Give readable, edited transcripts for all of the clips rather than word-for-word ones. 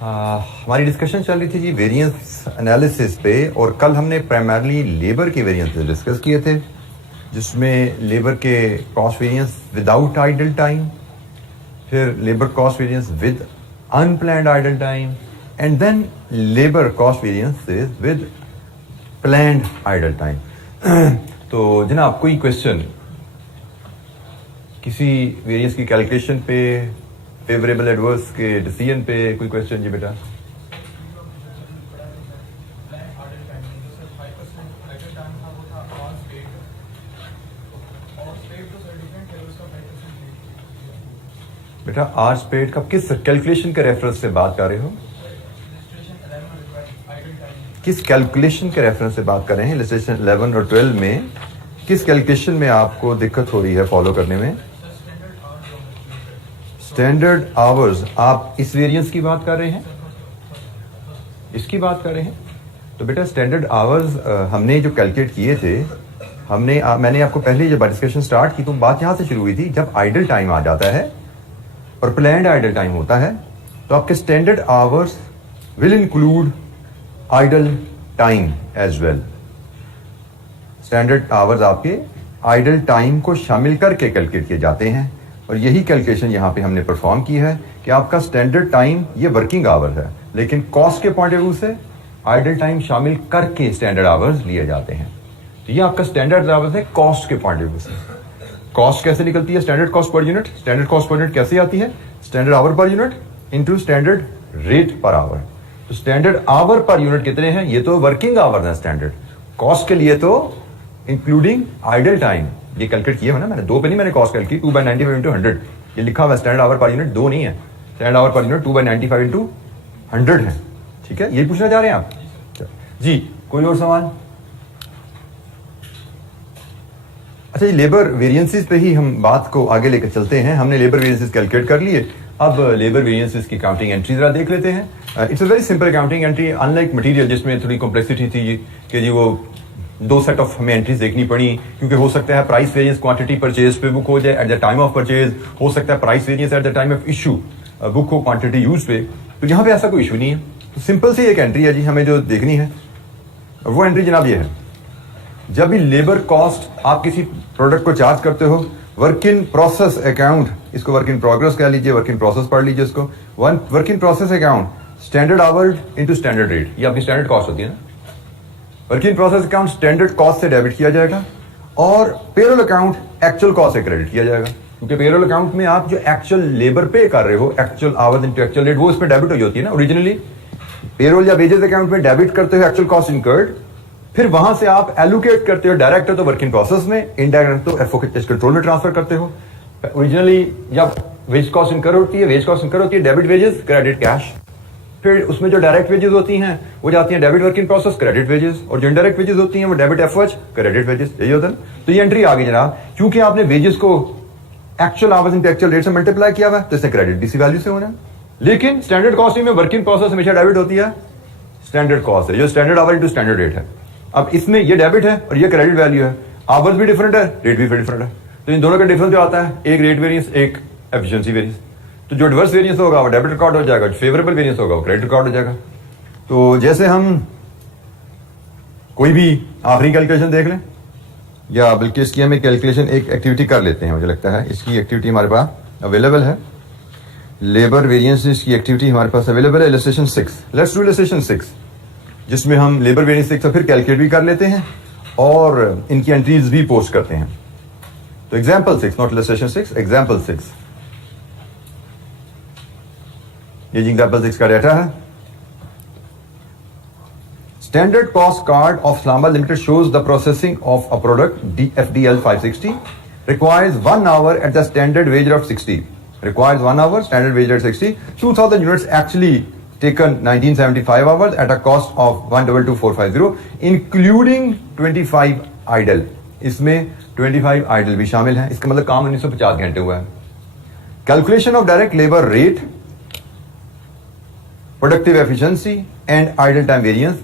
हमारी डिस्कशन चल रही थी जी वेरिएंस एनालिसिस पे, और कल हमने प्राइमरली लेबर के वेरिएंस डिस्कस किए थे, जिसमें लेबर के cost variance without idle time, फिर labour cost variance with unplanned idle time, and then labour cost variance with planned idle time. तो जनाब कोई क्वेश्चन किसी वेरिएंस की कैलकुलेशन पे, फेवरेबल एडवर्स के डिसीजन पे, कोई क्वेश्चन जी बेटा? बेटा आर्स पेड का किस कैलकुलेशन के रेफरेंस से बात कर रहे हो? किस कैलकुलेशन के रेफरेंस से बात कर रहे हैं? इलस्ट्रेशन 11 और 12 में किस कैलकुलेशन में आपको दिक्कत हो रही है फॉलो करने में? Standard hours. आप इस वेरिएंस की बात कर रहे हैं, इसकी बात कर रहे हैं? तो बेटा स्टैंडर्ड आवर्स हमने जो कैलकुलेट किए थे, मैंने आपको पहले जब डिस्कशन स्टार्ट की तो बात यहां से शुरू हुई थी, जब आइडल टाइम आ जाता है और प्लैंड आइडल टाइम होता है तो आपके standard hours will include idle time as well. Standard hours आपके आइडल टाइम को शामिल करके कैलकुलेट किए जाते हैं, और यही कैलकुलेशन यहां पे हमने परफॉर्म की है कि आपका स्टैंडर्ड टाइम ये वर्किंग आवर है, लेकिन कॉस्ट के पॉइंट ऑफ व्यू से आइडल टाइम शामिल करके स्टैंडर्ड आवर्स लिए जाते हैं। तो ये आपका स्टैंडर्ड आवर्स है कॉस्ट के पॉइंट ऑफ व्यू से। कॉस्ट कैसे निकलती है? Standard cost per unit. Standard cost per unit कैसे आती है? Standard hour per unit into standard rate per our. तो स्टैंडर्ड आवर पर यूनिट कितने हैं? ये तो वर्किंग आवर है स्टैंडर्ड। कॉस्ट के लिए तो इंक्लूडिंग आइडल टाइम ये कैलकुलेट किया है ना मैंने, 2 पे नहीं मैंने कॉस्ट कैलकुलेट 2/95 इंटू 100 ये लिखा हुआ। स्टैंडर्ड आवर पर यूनिट 2 नहीं है, standard hour per unit 2/95 into 100 है। ठीक है, ये पूछना चाह रहे हैं आप जी? कोई और सवाल? अच्छा, ये लेबर वेरिएंसेस पे ही हम बात को आगे लेकर चलते हैं। हमने लेबर वेरिएंसेस कैलकुलेट कर लिए, अब लेबर वेरिएंसेस की काउंटिंग एंट्री जरा देख लेते हैं। It's a very simple counting entry, unlike material जिसमें थोड़ी कॉम्प्लेक्सिटी थी कि जी वो 2 सेट ऑफ हमें एंट्रीज देखनी पड़ी, क्योंकि हो सकता है प्राइस वेरिएंस क्वांटिटी परचेज पे बुक हो जाए at the time of purchase, हो सकता है price variance at the time of issue book हो क्वांटिटी यूज पे। तो यहाँ पे ऐसा कोई इशू नहीं है, तो सिंपल सी एक एंट्री है जी हमें जो देखनी है। वो एंट्री जनाब ये है, जब भी लेबर कॉस्ट आप किसी प्रोडक्ट को चार्ज करते हो, वर्क इन प्रोसेस अकाउंट, इसको वर्क इन प्रोग्रेस कह लीजिए, वर्क इन प्रोसेस पढ़ लीजिए इसको, work in process account standard our into standard rate, ये आपकी स्टैंडर्ड कॉस्ट होती है ना। Work in process account standard cost से डेबिट किया जाएगा और पेरोल अकाउंट एक्चुअल कॉस्ट से क्रेडिट किया जाएगा, क्योंकि पेरोल अकाउंट में आप जो एक्चुअल लेबर पे कर रहे हो, actual hours into actual rate, वो इसमें डेबिट हुई होती है ना। ओरिजिनली पेरोल या वेजेस अकाउंट में डेबिट करते हो एक्चुअल कॉस्ट इनकर्ड, फिर वहां से आप एलोकेट करते हो, डायरेक्ट है तो वर्क इन प्रोसेस में, इनडायरेक्ट तो एफओ के कंट्रोल में ट्रांसफर करते हो। ओरिजिनली जब वेज कॉस्ट इनकर होती है, डेबिट वेजेस क्रेडिट कैश, फिर उसमें जो डायरेक्ट वेजेस होती हैं वो जाती हैं debit work in process credit wages, और जो इनडायरेक्ट वेजेस होती हैं वो डेबिट एफओएच क्रेडिट वेजेस, यही होता है। तो ये एंट्री आ गई जनाब, क्योंकि आपने वेजेस को actual hours into actual rate से मल्टीप्लाई किया हुआ है, तो इससे क्रेडिट डीसी वैल्यू से होना है। लेकिन स्टैंडर्ड कॉस्टिंग में वर्क इन प्रोसेस हमेशा डेबिट होती है, स्टैंडर्ड कॉस्ट है जो standard our into standard rate है। अब इसमें ये डेबिट है और ये क्रेडिट वैल्यू है, आवर्स भी डिफरेंट है, रेट भी डिफरेंट है, तो इन दोनों का डिफरेंस जो आता है, एक रेट वेरिएंस, एक एफिशिएंसी वेरिएंस। तो जो एडवर्स वेरिएंस होगा वो डेबिट रिकॉर्ड हो जाएगा, जो फेवरेबल वेरिएंस होगा वो क्रेडिट रिकॉर्ड हो जाएगा। तो जैसे हम कोई भी आखिरी कैलकुलेशन देख लें, या बल्कि इसकी हम एक कैलकुलेशन, एक एक्टिविटी कर लेते हैं, मुझे लगता है इसकी एक्टिविटी हमारे पास अवेलेबल है। लेबर वेरिएंसेस की एक्टिविटी हमारे पास अवेलेबल है, इलस्ट्रेशन 6। लेट्स डू इलस्ट्रेशन 6, जिसमें हम लेबर वेरिएंस 6 फिर कैलकुलेट भी कर लेते हैं और इनकी एंट्रीज भी पोस्ट करते हैं। तो एग्जाम्पल 6, नॉट इलस्ट्रेशन 6, एग्जाम्पल 6, ये जी एग्जाम्पल 6 का डाटा है। Standard cost card of Islamabad limited shows the processing of a product DFDL 560 requires 1 hour at the standard wage rate of 60, requires 1 hour standard wage rate 60, 2000 units actually taken 1975 hours at a cost of 122,450 including 25 idle, इसमें 25 idle भी शामिल है, इसका मतलब काम 1950 घंटे हुआ है। Calculation of direct labour rate, productive efficiency and idle time variance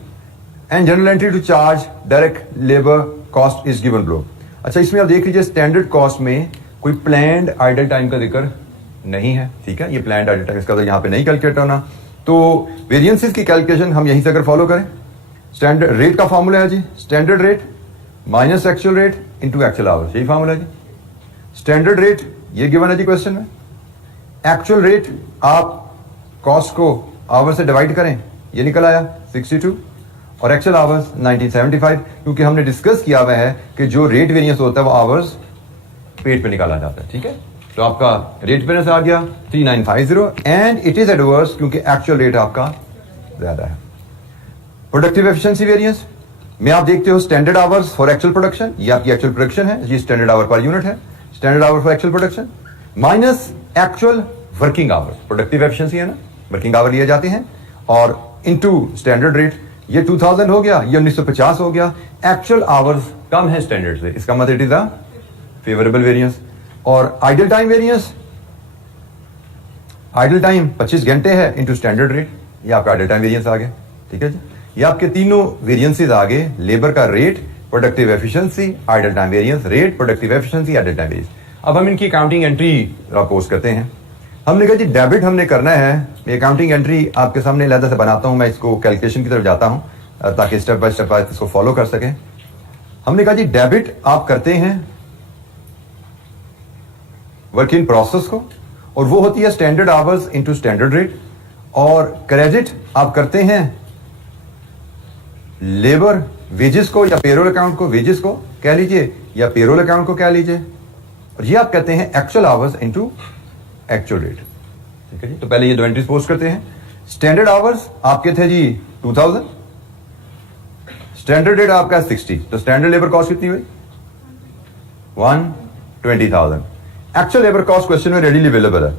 and general entry to charge direct labour cost is given below. अच्छा, इसमें आप देख लीजिए स्टैंडर्ड कॉस्ट में कोई प्लान्ड आइडल टाइम का जिक्र नहीं है, ठीक है, ये प्लान्ड आइडल टाइम इसका तो यहाँ पे नहीं कैलकुलेट होना। तो वेरिएंसेस की कैलकुलेशन हम यहीं से अगर फॉलो करें, स्टैंडर्ड रेट का फॉर्मूला है जी standard rate minus actual rate into actual hours, यही फॉर्मूला है जी। स्टैंडर्ड रेट ये गिवन है जी क्वेश्चन में, एक्चुअल रेट आप कॉस्ट को आवर से डिवाइड करें, ये निकल आया 62 और एक्चुअल आवर्स 1975, क्योंकि हमने डिस्कस किया हुआ है कि जो रेट वेरिएंस होता है वो आवर्स पेड पे निकाला जाता है, ठीक है। तो आपका रेट वेरिएंस आ गया 3950 एंड इट इज एडवर्स क्योंकि एक्चुअल रेट आपका ज्यादा है। प्रोडक्टिव एफिशिएंसी वेरिएंस में आप देखते हो standard hours for actual production, ये आपकी एक्चुअल प्रोडक्शन है, ये स्टैंडर्ड आवर पर यूनिट है, standard hour for actual production minus actual working hour, productive efficiency है ना, वर्किंग आवर लिए जाते हैं, और इनटू स्टैंडर्ड रेट, ये 2000 हो गया, ये 1950 हो गया। एक्चुअल आवर्स कम है स्टैंडर्ड से, इसका मतलब it is a favourable variance. और idle time variance, idle time 25 घंटे है इनटू स्टैंडर्ड रेट, ये आपका आइडल टाइम वेरिएंस आ गया, ठीक है जी। ये आपके तीनों वेरिएंसेस आ गए, लेबर का rate, productive efficiency, idol time variance, rate, productive efficiency, idol time variance. अब हम इनकी अकाउंटिंग एंट्री पोस्ट करते हैं। हमने कहा जी डेबिट हमने करना है, अकाउंटिंग एंट्री आपके सामने अलग से बनाता हूं, मैं इसको कैलकुलेशन की तरफ जाता हूं ताकि स्टेप बाय स्टेप इसको फॉलो कर सकें। हमने कहा जी डेबिट आप करते हैं वर्क इन प्रोसेस को, और वो होती है standard hours into standard rate, और क्रेडिट आप करते हैं लेबर वेजेस को या पेरोल अकाउंट को, वेजेस को कह लीजिए या पेरोल अकाउंट को कह लीजिए, और ये आप कहते हैं actual hours into actual rate, ठीक है जी। तो पहले ये दो एंट्रीज पोस्ट करते हैं। स्टैंडर्ड आवर्स आपके थे जी 2000, स्टैंडर्ड रेट आपका 60, तो स्टैंडर्ड लेबर कॉस्ट कितनी हुई 120,000। एक्चुअल लेबर कॉस्ट क्वेश्चन में रेडीली अवेलेबल है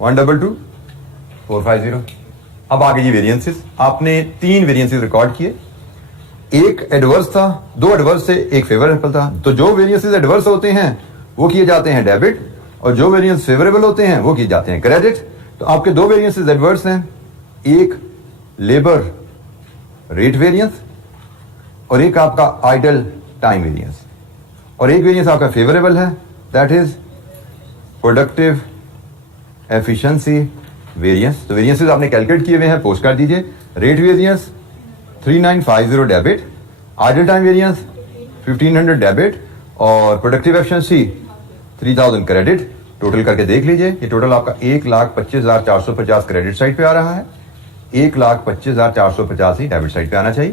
122,450। अब आगे ये वेरिएंसेस, आपने 3 वेरिएंसेस रिकॉर्ड किए, एक एडवर्स था, 2 एडवर्स से एक फेवरेबल था। तो जो वेरिएंसेस एडवर्स होते हैं वो किए जाते हैं डेबिट, और जो वेरिएंस फेवरेबल होते हैं वो किए जाते हैं क्रेडिट। तो आपके 2 वेरिएंसेस एडवर्स हैं, एक लेबर रेट वेरिएंस और एक आपका आइडल टाइम वेरिएंस, और एक वेरिएंस आपका फेवरेबल है, that is productive efficiency variance. तो वेरिएंसेस आपने कैलकुलेट किए हुए हैं, पोस्ट कर दीजिए। Rate variance 3950 debit, idol time variance 1500 debit, और प्रोडक्टिव एफिशिएंसी 3000 क्रेडिट। टोटल करके देख लीजिए, ये टोटल आपका 1,25,450 क्रेडिट साइड पे आ रहा है, 1,25,450 ही डेबिट साइड पे आना चाहिए।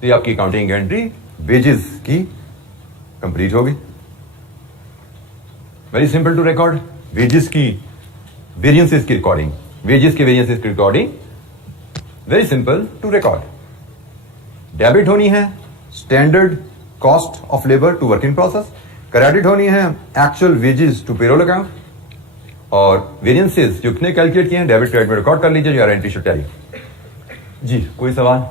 तो ये आपकी अकाउंटिंग एंट्री वेजेस की कंप्लीट होगी। Very simple to record, wages की वेरिएंसेस की रिकॉर्डिंग, वेजेस के वेरिएंसेस की recording very simple to record. Debit होनी है standard cost of labour to work in process, credit होनी है actual wages to payroll account, और वेरिएंसेस जो कितने कैलकुलेट किए हैं डेबिट क्रेडिट में रिकॉर्ड कर लीजिए। Your entry should tally. जी कोई सवाल?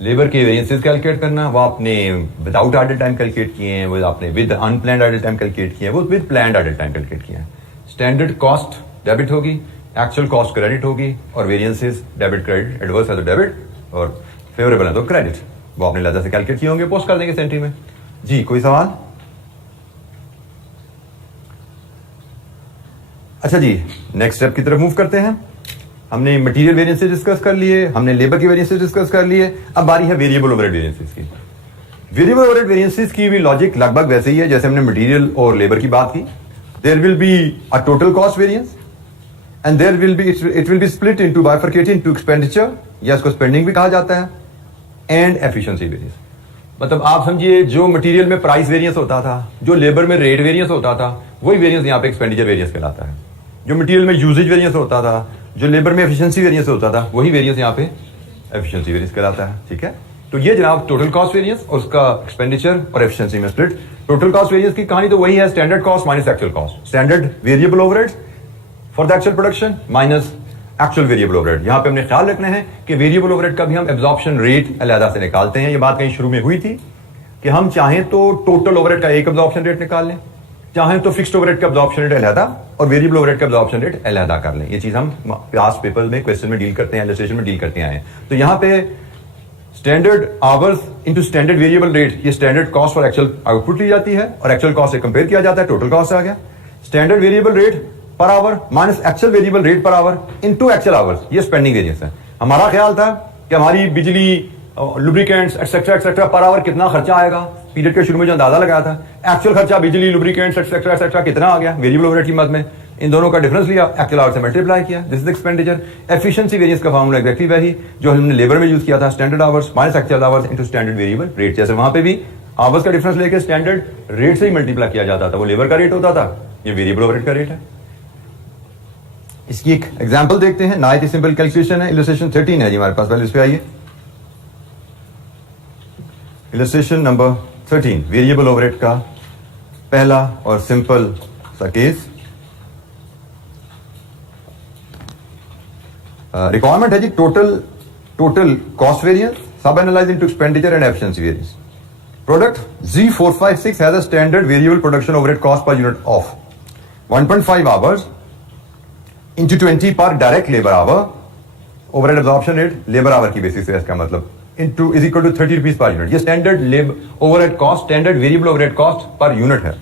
लेबर के वेरिएंसेस कैलकुलेट करना, वो आपने विदाउट आइडल टाइम कैलकुलेट किए हैं, वो आपने with unplanned idle time calculate किए हैं, वो with planned idle time calculate किए हैं। स्टैंडर्ड कॉस्ट डेबिट होगी, एक्चुअल कॉस्ट क्रेडिट होगी, और वेरिएंसेस डेबिट क्रेडिट, एडवर्स है तो डेबिट और फेवरेबल है तो क्रेडिट, वो आपने लहजा से कैलकुलेट किए होंगे, पोस्ट कर देंगे सेंट्री में। जी कोई सवाल? अच्छा जी, नेक्स्ट स्टेप की तरफ मूव करते हैं। हमने मटेरियल वेरिएंसेस डिस्कस कर लिए, हमने लेबर की वेरिएंसेस डिस्कस कर लिए, अब बारी है वेरिएबल ओवरहेड वेरिएंसेस की। वेरिएबल ओवरहेड वेरिएंसेस की भी लॉजिक लगभग वैसे ही है जैसे हमने मटेरियल और लेबर की बात की। There will be a total cost variance and there will be it will be split into bifurcated into expenditure, या इसको स्पेंडिंग भी कहा जाता है, एंड एफिशिएंसी वेरिएंस। मतलब आप समझिए जो मटेरियल में प्राइस वेरिएंस होता था, जो लेबर में रेट वेरिएंस होता था, वही वेरिएंस यहाँ पे एक्सपेंडिचर वेरिएंस कहलाता है। जो मटेरियल में यूजेज वेरिएंस होता था, जो लेबर में एफिशिएंसी वेरिएंस होता था, वही वेरिएंस यहाँ पे एफिशिएंसी वेरिएंस कहलाता है, ठीक है। तो ये जनाब टोटल कॉस्ट वेरिएंस और उसका एक्सपेंडिचर और एफिशिएंसी में स्प्लिट। टोटल कॉस्ट वेरिएंस की कहानी तो वही है, standard cost minus actual cost, standard variable overhead for the actual production minus actual variable overhead. यहाँ पे हमने ख्याल रखना है कि वेरिएबल ओवरहेड का भी हम एब्जॉर्प्शन रेट अलग से निकालते हैं। ये बात कहीं शुरू में हुई थी कि हम चाहें तो टोटल ओवरहेड का एक एब्जॉर्प्शन रेट निकाल लें, चाहें तो फिक्स्ड ओवरहेड का एब्जॉर्प्शन रेट अलहदा और वेरिएबल ओवरहेड का एब्जॉर्प्शन रेट अलहदा कर लें। ये चीज हम पास्ट पेपर में क्वेश्चन में डील करते हैं, इलस्ट्रेशन में डील करते आए हैं। तो यहाँ पे standard hours into standard variable rate, ये standard cost for actual output ली जाती है और एक्चुअल कॉस्ट से कंपेयर किया जाता है, टोटल कॉस्ट आ गया। Standard variable rate per our minus actual variable rate per hour into actual hours, ये स्पेंडिंग वेरिएंस है। हमारा ख्याल था कि हमारी बिजली, lubricants etcetera etcetera per hour कितना खर्चा आएगा, पीरियड के शुरू में जो अंदाजा लगाया था, एक्चुअल खर्चा बिजली, लुब्रिकेंट्स एक्सेट्रा एक्सेट्रा कितना आ गया वेरिएबल ओवरहेड की मद में, इन दोनों का डिफरेंस लिया, एक्चुअल आवर से मल्टीप्लाई किया, this is expenditure. Efficiency variance का फॉर्मूला एग्जैक्टली वही जो हमने लेबर में यूज किया था, standard hours minus actual hours into standard variable rate. जैसे वहां पे भी आवर्स का डिफरेंस लेके स्टैंडर्ड रेट से ही मल्टीप्लाई किया जाता था, वो लेबर का रेट होता था, ये वेरिएबल ओवरहेड का रेट है। इसकी एक एग्जांपल देखते हैं, नाइट सिंपल कैलकुलेशन है, इलस्ट्रेशन 13 है जी हमारे पास, पहले इस पे आइए। इलस्ट्रेशन नंबर 13 वेरिएबल ओवरहेड का पहला और सिंपल सा केस। रिक्वायरमेंट है जी टोटल कॉस्ट वेरिएंस सब analyse into expenditure and efficiency variance. Product Z456 has a standard variable production overhead cost per unit of 1.5 hours into 20 per direct labour hour, overhead absorption rate labour hour की basis है, इसका मतलब into is equal to 30 rupees per unit. ये standard labour overhead cost, standard variable overhead cost per unit है।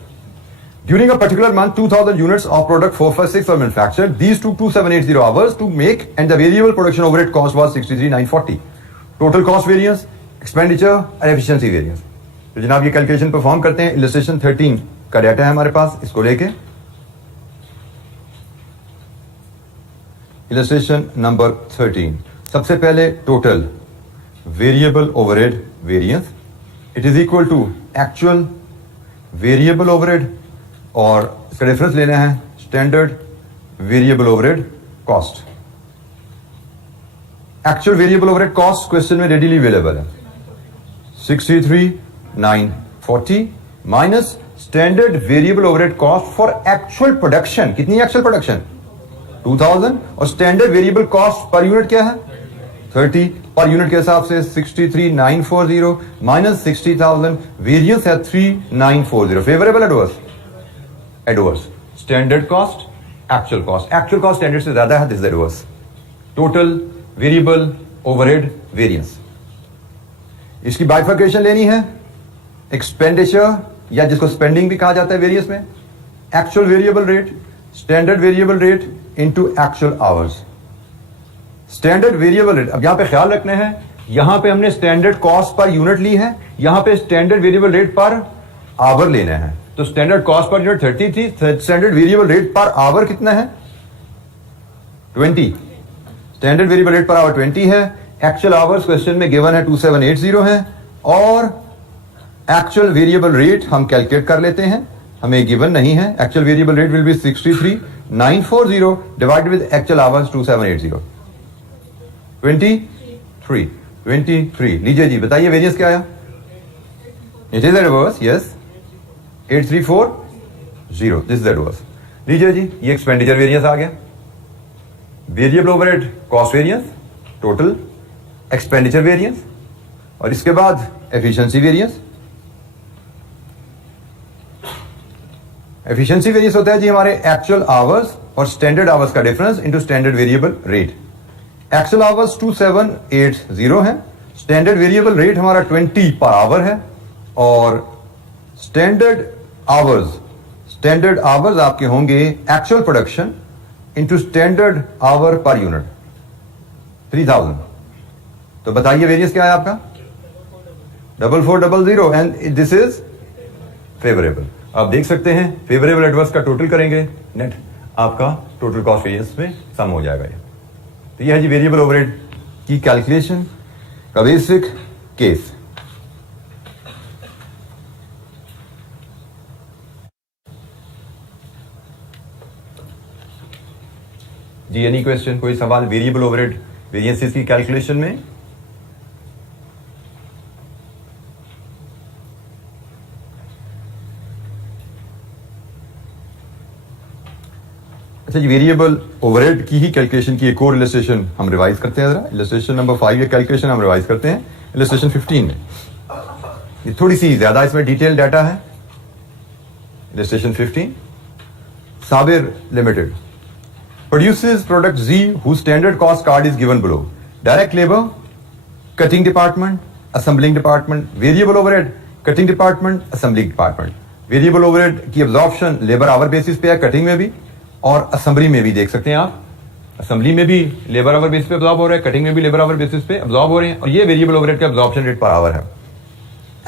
During a particular month 2000 units of product 456 were manufactured. These took 2780 hours to make and the variable production overhead cost was 63,940. Total cost variance, expenditure and efficiency variance. तो जनाब ये calculation perform करते हैं। Illustration 13 का data है हमारे पास, इसको लेके इलस्ट्रेशन नंबर 13। सबसे पहले total variable overhead variance, it is equal to actual variable overhead और इसका डिफरेंस लेना है standard variable overhead cost. Actual variable overhead cost question में रेडीली अवेलेबल है, 63,940 minus standard variable overhead cost for actual production. कितनी actual production? 2000 और standard variable cost per unit क्या है? 30 पर यूनिट के हिसाब से 63,940 माइनस 60,000, वेरिएंस है 3,940। Favourable adverse? Adverse. Standard cost actual cost standard से ज्यादा है, this is adverse. Total variable overhead variance, इसकी बाइफर्केशन लेनी है, एक्सपेंडिचर या जिसको स्पेंडिंग भी कहा जाता है वेरिएंस में, actual variable rate, standard variable rate into actual hours. Standard variable rate, अब यहां पे ख्याल रखना है, यहां पे हमने स्टैंडर्ड कॉस्ट पर यूनिट ली है, यहां पे standard variable rate per our लेना है। तो स्टैंडर्ड कॉस्ट पर यूनिट 30 थी, standard variable rate per our कितना है? 20। Standard variable rate per our 20 है। एक्चुअल आवर्स क्वेश्चन में गिवन है 2780 है और एक्चुअल वेरिएबल रेट हम कैलकुलेट कर लेते हैं, हमें गिवन नहीं है। Actual variable rate will be 63,940 divided with actual hours 2780, 23। लीजिए जी, बताइए वेरिएंस क्या आया? It is adverse, yes, 8340, this is adverse. लीजिए जी, ये एक्सपेंडिचर वेरिएंस आ गया, variable overhead cost variance, total expenditure variance और इसके बाद एफिशिएंसी वेरिएंस। एफिशिएंसी वेरिएंस होता है जी हमारे एक्चुअल आवर्स और स्टैंडर्ड आवर्स का difference into standard variable rate. Actual hours 2780 है, स्टैंडर्ड वेरिएबल रेट हमारा 20 पर आवर है और स्टैंडर्ड आवर्स आपके होंगे actual production into standard hour per unit 3000। तो बताइए वेरिएंस क्या है आपका? 4400 एंड दिस इज फेवरेबल। आप देख सकते हैं फेवरेबल एडवर्स का टोटल करेंगे, नेट आपका टोटल कॉस्ट वेरिएंस में सम हो जाएगा ये। तो यह है जी वेरिएबल ओवरहेड की कैलकुलेशन का बेसिक केस। जी एनी क्वेश्चन, कोई सवाल वेरिएबल ओवरहेड वेरिएंसेस की कैलकुलेशन में? अच्छा जी, वेरिएबल ओवरहेड की ही कैलकुलेशन की एक और इलस्ट्रेशन हम रिवाइज करते हैं जरा। इलस्ट्रेशन नंबर 5 ये कैलकुलेशन हम रिवाइज करते हैं इलस्ट्रेशन 15 में। ये थोड़ी सी ज्यादा इसमें डिटेल डाटा है। Illustration 15, Sabir limited produces product Z whose standard cost card is given below. Direct labor cutting department, assembling department, variable overhead, cutting department, assembling department. Variable overhead की एब्जॉर्प्शन लेबर आवर बेसिस पे है, cutting में भी और assembly में भी। देख सकते हैं आप, असेंबली में भी लेबर आवर बेसिस पे एब्जॉर्ब हो रहा है, कटिंग में भी लेबर आवर बेसिस पे एब्जॉर्ब हो रहे हैं, और ये वेरिएबल ओवरहेड का एब्जॉर्प्शन रेट पर आवर है।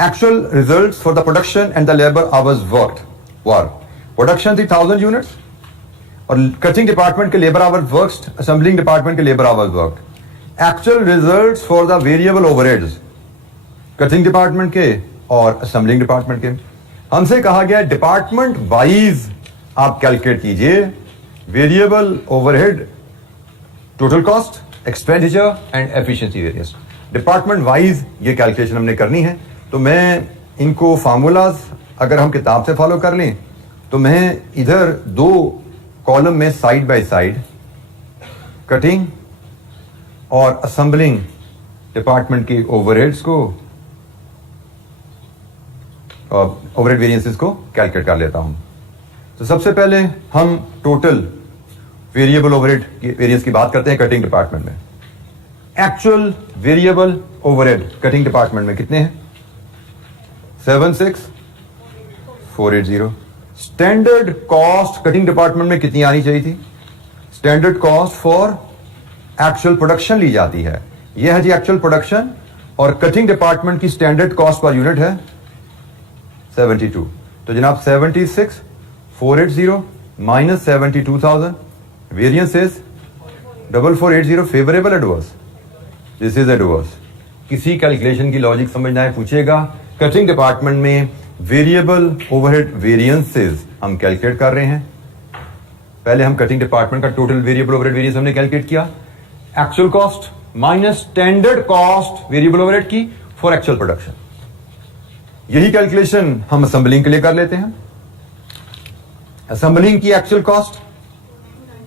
Actual results for the production and the labour hours worked were production थी 1000 यूनिट्स, और कटिंग डिपार्टमेंट के labour hours worked, assembling department के labour hours worked. Actual results for the variable overheads cutting department के और assembling department के। हमसे कहा गया डिपार्टमेंट वाइज आप कैलकुलेट कीजिए variable overhead total cost, expenditure and efficiency variance. Department wise ये कैलकुलेशन हमने करनी है। तो मैं इनको फार्मूलाज अगर हम किताब से फॉलो कर लें तो मैं इधर दो कॉलम में साइड बाय साइड कटिंग और असेंबलिंग डिपार्टमेंट के ओवरहेड्स को, ओवरहेड वेरिएंसेस को कैलकुलेट कर लेता हूं। तो सबसे पहले हम टोटल वेरिएबल ओवरहेड वेरिएंस की बात करते हैं कटिंग डिपार्टमेंट में। Actual variable overhead cutting department में कितने हैं? 76480। स्टैंडर्ड कॉस्ट कटिंग डिपार्टमेंट में कितनी आनी चाहिए थी? Standard cost for actual production ली जाती है, यह है जी एक्चुअल प्रोडक्शन, और कटिंग डिपार्टमेंट की स्टैंडर्ड कॉस्ट पर यूनिट है 72। तो जनाब 76480 minus 72,000, variance is 4480। Favourable adverse? This is adverse. किसी कैलकुलेशन की लॉजिक समझना है पूछेगा। कटिंग डिपार्टमेंट में वेरिएबल ओवरहेड वेरिएंसेस हम कैलकुलेट कर रहे हैं। पहले हम कटिंग डिपार्टमेंट का टोटल वेरिएबल ओवरहेड वेरिएंस हमने कैलकुलेट किया, actual cost minus standard cost variable overhead की फॉर एक्चुअल प्रोडक्शन। यही कैलकुलेशन हम असेंबलिंग के लिए कर लेते हैं। असेंबलिंग की actual cost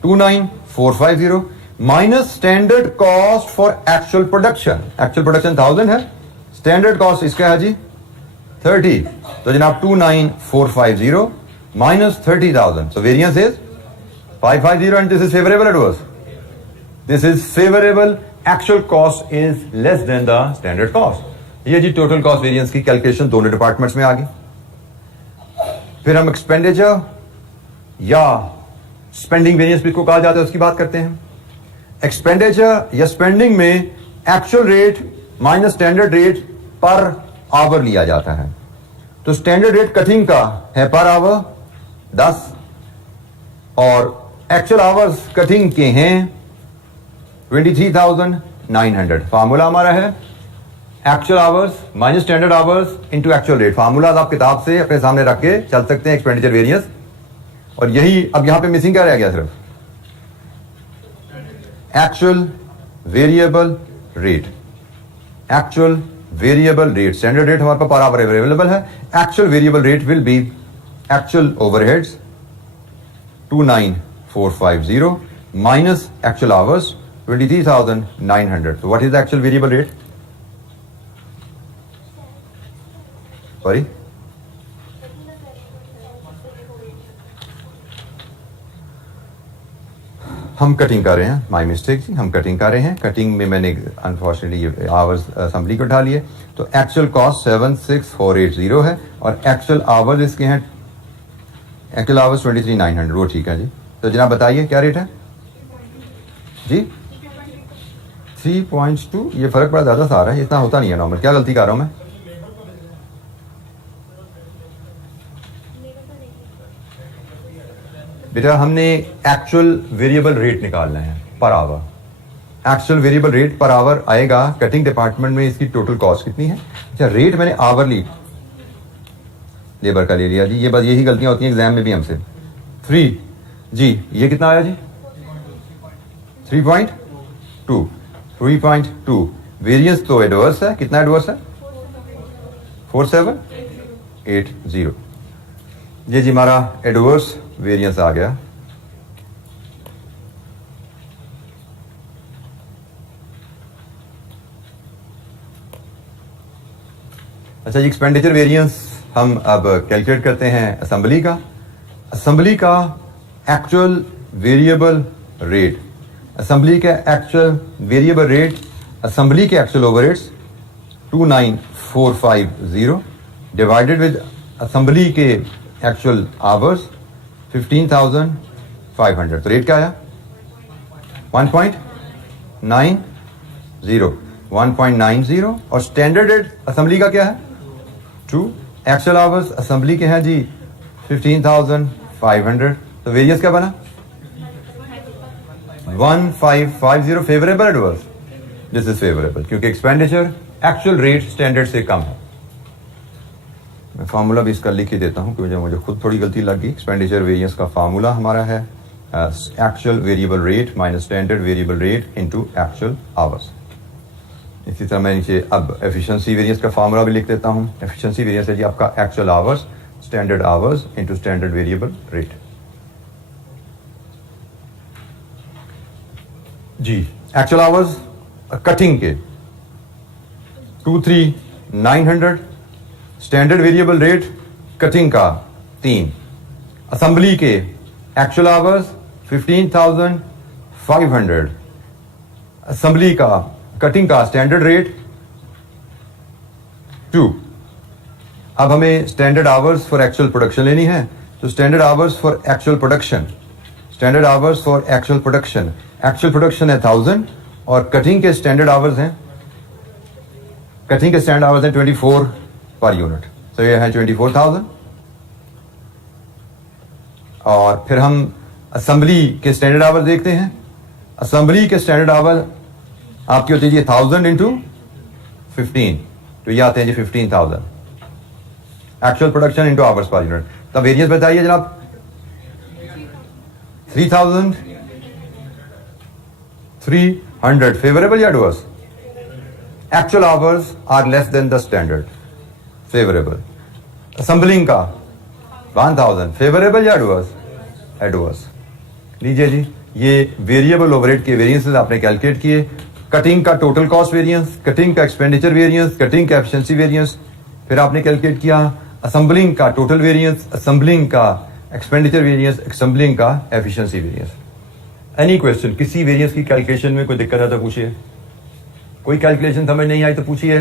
29450 minus standard cost for actual production. Actual production 1000 है, स्टैंडर्ड कॉस्ट इसका है जी 30। तो जनाब 29450 minus 30,000, so variance is 550 and this is favourable adverse? This is favourable. Actual cost is less than the standard cost. ये जी total cost variance की calculation दोनों departments में आ गई। फिर हम एक्सपेंडिचर या स्पेंडिंग वेरिएंस भी को कहा जाता है उसकी बात करते हैं। एक्सपेंडिचर या स्पेंडिंग में actual rate minus standard rate per our लिया जाता है। तो स्टैंडर्ड रेट कटिंग का है पर आवर 10 और एक्चुअल आवर्स कटिंग के हैं 23,900। फार्मूला हमारा है actual hours minus standard hours into actual rate. Formula आप किताब से अपने सामने रख के चल सकते हैं एक्सपेंडिचर वेरिएंस। और यही अब यहां पे मिसिंग क्या रह गया? सिर्फ actual variable rate. Actual variable rate, standard rate हमारे पास पर आवर अवेलेबल है। Actual variable rate will be actual overheads 29450 minus actual hours 23,900. So what is the actual variable rate? Sorry? हम कटिंग कर रहे हैं, माई मिस्टेक जी, हम cutting कर रहे हैं। कटिंग में मैंने अनफॉर्चुनेटली ये आवर्स असेंबली को डाली है। तो एक्चुअल कॉस्ट 76480 है और एक्चुअल आवर्स इसके हैं, एक्चुअल आवर्स 23,900। वो ठीक है जी। तो जनाब बताइए क्या रेट है जी? 3.2। ये फर्क बड़ा ज्यादा सा आ रहा है, इतना होता नहीं है नॉर्मल। क्या गलती कर रहा हूं मैं? बेटा हमने एक्चुअल वेरिएबल रेट निकालना है per hour. Actual variable rate per our आएगा। कटिंग डिपार्टमेंट में इसकी टोटल कॉस्ट कितनी है? अच्छा, रेट मैंने आवरली लेबर का ले लिया जी। ये बस यही गलतियां होती हैं एग्जाम में भी हमसे। 3 जी, ये कितना आया जी? 3.2। वेरिएंस तो एडवर्स है। कितना एडवर्स है? 4780। ये जी हमारा एडवर्स वेरिएंस आ गया। अच्छा जी, एक्सपेंडिचर वेरिएंस हम अब कैलकुलेट करते हैं असेंबली का। असेंबली का एक्चुअल वेरिएबल रेट, असेंबली का एक्चुअल वेरिएबल रेट असेंबली के actual overheads 29450 divided with assembly के एक्चुअल आवर्स 15,500। तो रेट क्या आया? 1.90 और स्टैंडर्ड रेट असेंबली का क्या है? 2। एक्चुअल आवर्स असेंबली के हैं जी 15,500। तो वेरियंस क्या बना? 1550। Favourable adverse? This is favourable क्योंकि एक्सपेंडिचर एक्चुअल रेट स्टैंडर्ड से कम है। मैं फार्मूला भी इसका लिख ही देता हूं क्योंकि मुझे खुद थोड़ी गलती लगी। एक्सपेंडिचर वेरियंस का फार्मूला हमारा है actual variable rate minus standard variable rate into actual hours. इसी तरह मैं नीचे अब एफिशिएंसी वेरियंस का फार्मूला भी लिख देता हूं। एफिशिएंसी वेरियंस है जी आपका actual hours standard hours into standard variable rate. जी एक्चुअल आवर्स कटिंग के 23,900, स्टैंडर्ड वेरिएबल रेट कटिंग का 3, असेंबली के एक्चुअल आवर्स 15,500, असेंबली का कटिंग का स्टैंडर्ड रेट 2। अब हमें standard hours for actual production लेनी है, तो standard hours for actual production, standard hours for actual production है 1000 और कटिंग के स्टैंडर्ड आवर्स हैं 24 पर यूनिट। तो ये है 24,000। और फिर हम असेंबली के स्टैंडर्ड आवर्स देखते हैं। असेंबली के स्टैंडर्ड आवर आपकी होती है जी 1000 इंटू 15, तो ये आते हैं जी 15,000। Actual production into hours per unit. तब वेरियंस बताइए जनाब। 3,300 फेवरेबल या adverse? Actual hours are less than the standard, favourable. Assembling का 1000 फेवरेबल या एडवर्स? एडवर्स। लीजिए जी, ये वेरिएबल ओवरहेड के वेरिएंसेस आपने कैलकुलेट किए। कटिंग का टोटल कॉस्ट वेरिएंस, कटिंग का एक्सपेंडिचर वेरिएंस, कटिंग का एफिशिएंसी वेरिएंस, फिर आपने कैलकुलेट किया असेंबलिंग का टोटल वेरिएंस, असेंबलिंग का एक्सपेंडिचर वेरिएंस, असेंबलिंग का एफिशिएंसी वेरिएंस। एनी क्वेश्चन, किसी वेरिएंस की कैलकुलेशन में कोई दिक्कत है तो पूछिए। कोई कैलकुलेशन समझ नहीं आई तो पूछिए।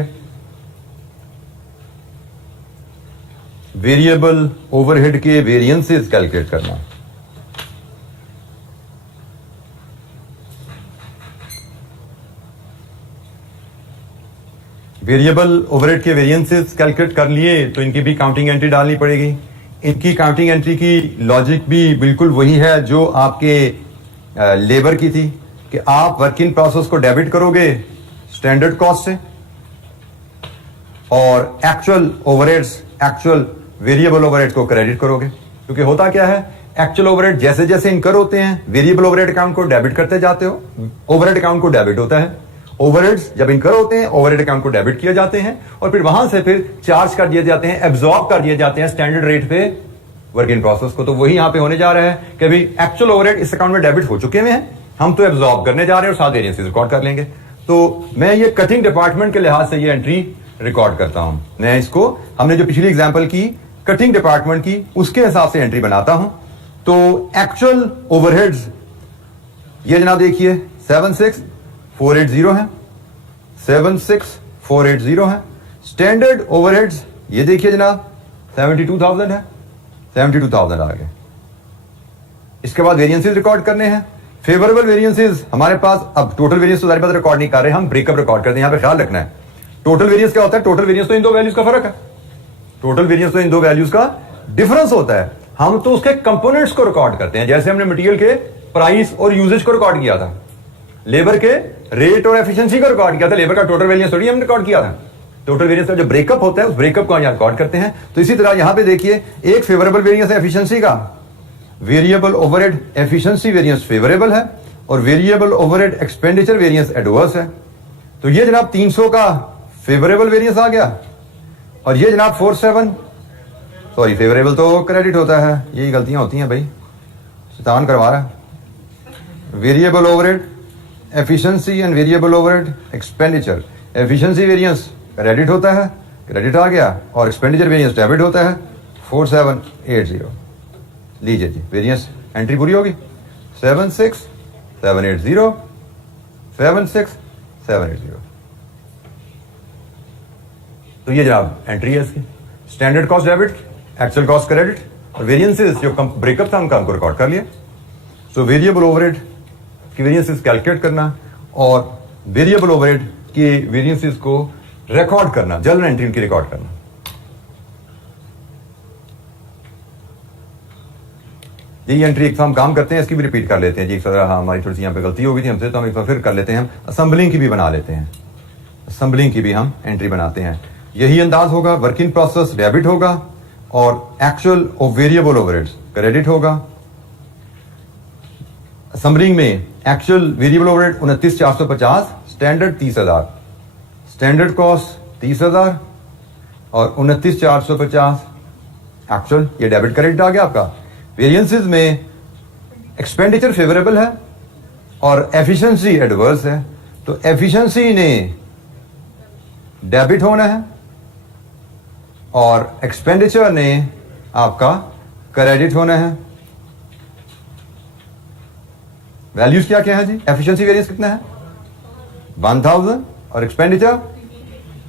वेरिएबल ओवरहेड के वेरिएंसेस कैलकुलेट करना। वेरिएबल ओवरहेड के वेरिएंसेस कैलकुलेट कर लिए तो इनकी भी काउंटिंग एंट्री डालनी पड़ेगी। इनकी काउंटिंग एंट्री की लॉजिक भी बिल्कुल वही है जो आपके लेबर की थी कि आप वर्क इन प्रोसेस को डेबिट करोगे स्टैंडर्ड कॉस्ट से और actual overheads, actual variable overheads को क्रेडिट करोगे। क्योंकि होता क्या है, एक्चुअल ओवरहेड जैसे जैसे इनकर होते हैं वेरिएबल ओवरहेड अकाउंट को डेबिट करते जाते हो, ओवरहेड अकाउंट को डेबिट होता है। ओवरहेड्स जब इनकर होते हैं ओवरहेड अकाउंट को डेबिट किए जाते हैं और फिर वहां से फिर चार्ज कर दिए जाते हैं, एब्जॉर्ब कर दिए जाते हैं स्टैंडर्ड रेट पे वर्क इन प्रोसेस को। तो वही यहां पे होने जा रहा है कि भाई एक्चुअल ओवरहेड इस अकाउंट में डेबिट हो चुके हुए हैं, हम तो एब्जॉर्ब करने जा रहे हैं और साथ वेरिएंसेस रिकॉर्ड कर लेंगे। तो मैं ये कटिंग डिपार्टमेंट के लिहाज से ये एंट्री रिकॉर्ड करता हूं। मैं इसको, हमने जो पिछली एग्जांपल की कटिंग डिपार्टमेंट की, उसके हिसाब से एंट्री बनाता हूं। तो एक्चुअल ओवरहेड्स ये जनाब देखिए 76480 है, 76480 है। स्टैंडर्ड ओवरहेड्स ये देखिए जनाब 72,000 है, 72,000 आ गए। इसके बाद वेरिएंसेस रिकॉर्ड करने हैं। फेवरेबल वेरिएंसेस हमारे पास, अब टोटल वेरिएंस तो सारी बात रिकॉर्ड नहीं कर रहे, हम ब्रेकअप रिकॉर्ड करते हैं। यहां पे ख्याल रखना है टोटल वेरिएंस क्या होता है। टोटल वेरिएंस तो इन दो वैल्यूज का फर्क है, टोटल वेरिएंस तो इन दो वैल्यूज का डिफरेंस होता है। हम तो उसके कंपोनेंट्स को रिकॉर्ड करते हैं, जैसे हमने मटेरियल के प्राइस और यूजेज को रिकॉर्ड किया था, लेबर के रेट और एफिशिएंसी को रिकॉर्ड किया था। लेबर का टोटल वेरिएंस थोड़ी हमने रिकॉर्ड किया था। टोटल वेरिएंस का जो ब्रेकअप होता है उस ब्रेकअप को यहां रिकॉर्ड करते हैं। तो इसी तरह यहां पे देखिए एक फेवरेबल वेरिएंस है एफिशिएंसी का, variable overhead efficiency variance favourable है और variable overhead expenditure variance adverse है। तो ये जनाब 300 का फेवरेबल वेरिएंस आ गया और ये जनाब 47, सॉरी फेवरेबल तो क्रेडिट होता है, यही गलतियां होती हैं भाई, शैतान करवा रहा है। Variable overhead efficiency and variable overhead expenditure, efficiency variance credit होता है, क्रेडिट आ गया, और एक्सपेंडिचर वेरिएंस डेबिट होता है 4780। लीजिए जी वेरिएंस एंट्री पूरी होगी 76780, 76780। तो ये जनाब एंट्री है इसकी, standard cost debit, actual cost credit, और वेरिएंसेस जो ब्रेकअप था उनका हमको रिकॉर्ड कर लिया। सो वेरिएबल ओवरहेड की वेरिएंसेस कैलकुलेट करना और वेरिएबल ओवरहेड के वेरिएंसेस को रिकॉर्ड करना, जर्नल एंट्री उनकी रिकॉर्ड करना। यही एंट्री एक हम काम करते हैं, इसकी भी रिपीट कर लेते हैं जी। एक हाँ, हमारी थोड़ी सी यहाँ पे गलती हो गई थी हमसे, तो हम एक बार फिर कर लेते हैं। हम असेंबलिंग की भी बना लेते हैं, असेंबलिंग की भी हम एंट्री बनाते हैं। यही अंदाज होगा, वर्क इन प्रोसेस डेबिट होगा और actual of variable overheads credit होगा। असेंबलिंग में actual variable overhead 29,450, standard 30,000, standard cost 30,000 और 29,450 एक्चुअल, ये डेबिट क्रेडिट आ गया आपका। वेरिएंसेस में एक्सपेंडिचर फेवरेबल है और एफिशिएंसी एडवर्स है, तो एफिशिएंसी ने डेबिट होना है और एक्सपेंडिचर ने आपका क्रेडिट होना है। वैल्यूज क्या क्या है जी? एफिशिएंसी वेरिएंस कितना है? 1000 और एक्सपेंडिचर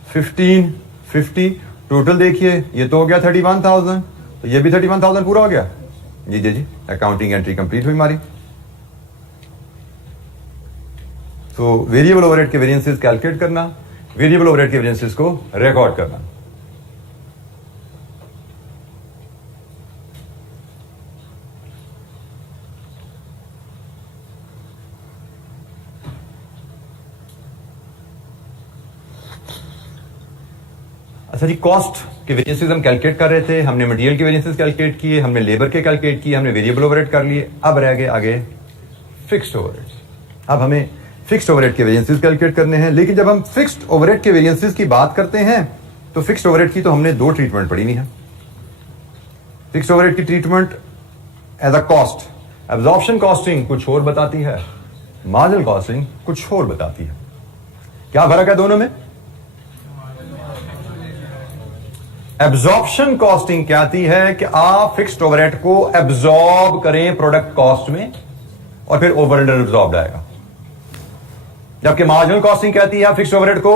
1550। टोटल देखिए, ये तो हो गया 31,000, तो ये भी 31,000 पूरा हो गया जी। जी अकाउंटिंग एंट्री कंप्लीट हुई हमारी। तो वेरिएबल ओवरहेड के वेरिएंसेस कैलकुलेट करना, वेरिएबल ओवरहेड के वेरिएंसेस को रिकॉर्ड करना। अच्छा जी, कॉस्ट के वेरिएंसेस हम कैलकुलेट कर रहे थे, हमने मटेरियल के वेरिएंसेस कैलकुलेट किए, हमने लेबर के कैलकुलेट किए, हमने वेरिएबल ओवरहेड कर लिए। अब रह गए आगे फिक्स्ड ओवरहेड्स। अब हमें फिक्स्ड ओवरहेड के वेरिएंसेस कैलकुलेट करने हैं। लेकिन जब हम फिक्स्ड ओवरहेड के वेरिएंसेस की बात करते हैं तो फिक्स्ड ओवरहेड की तो हमने दो ट्रीटमेंट पढ़ी हुई है। फिक्स्ड ओवरहेड की treatment as a cost, absorption costing कुछ और बताती है, मार्जिनल कॉस्टिंग कुछ और बताती है। क्या फर्क है दोनों में? एब्जॉर्प्शन कॉस्टिंग कहती है कि आप फिक्स्ड ओवरहेड को एब्जॉर्ब करें प्रोडक्ट कॉस्ट में और फिर ओवर अंडर एब्जॉर्ब आएगा। जबकि मार्जिनल कॉस्टिंग कहती है फिक्स्ड ओवरहेड को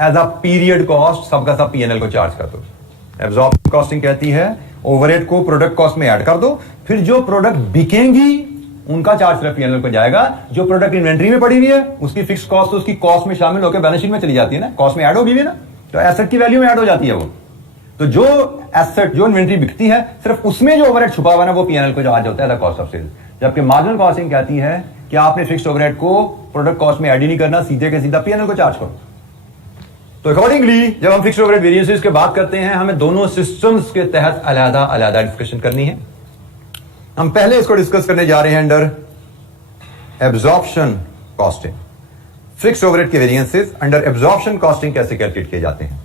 एज अ पीरियड कॉस्ट सबका सब पीएनएल को चार्ज कर दो। एब्जॉर्प्शन कॉस्टिंग कहती है ओवरहेड को प्रोडक्ट कॉस्ट में ऐड कर दो, फिर जो प्रोडक्ट बिकेंगी उनका चार्ज सिर्फ पीएनएल को जाएगा। जो प्रोडक्ट इन्वेंट्री में पड़ी हुई है उसकी फिक्स्ड कॉस्ट उसकी कॉस्ट में शामिल होकर बैलेंस शीट में चली जाती है ना, कॉस्ट में ऐड होगी ना, तो एसेट की वैल्यू में ऐड हो जाती है वो। तो जो एसेट जो इन्वेंट्री बिकती है सिर्फ उसमें जो ओवरहेड छुपा हुआ है ना वो पीएनएल को चार्ज होता है कॉस्ट ऑफ सेल्स। जबकि मार्जिनल कॉस्टिंग कहती है कि आपने फिक्स्ड ओवरहेड को प्रोडक्ट कॉस्ट में ऐड ही नहीं करना, सीधे के सीधा पीएनएल को चार्ज करो। तो अकॉर्डिंगली जब हम फिक्स्ड ओवरहेड वेरिएंसेस की बात करते हैं हमें दोनों सिस्टम्स के तहत अलग अलग डिस्कशन करनी है। हम पहले इसको डिस्कस करने जा रहे हैं under absorption costing. Fixed overhead के वेरिएंसेस अंडर एब्जॉर्प्शन कॉस्टिंग कैसे कैलकुलेट किए जाते हैं,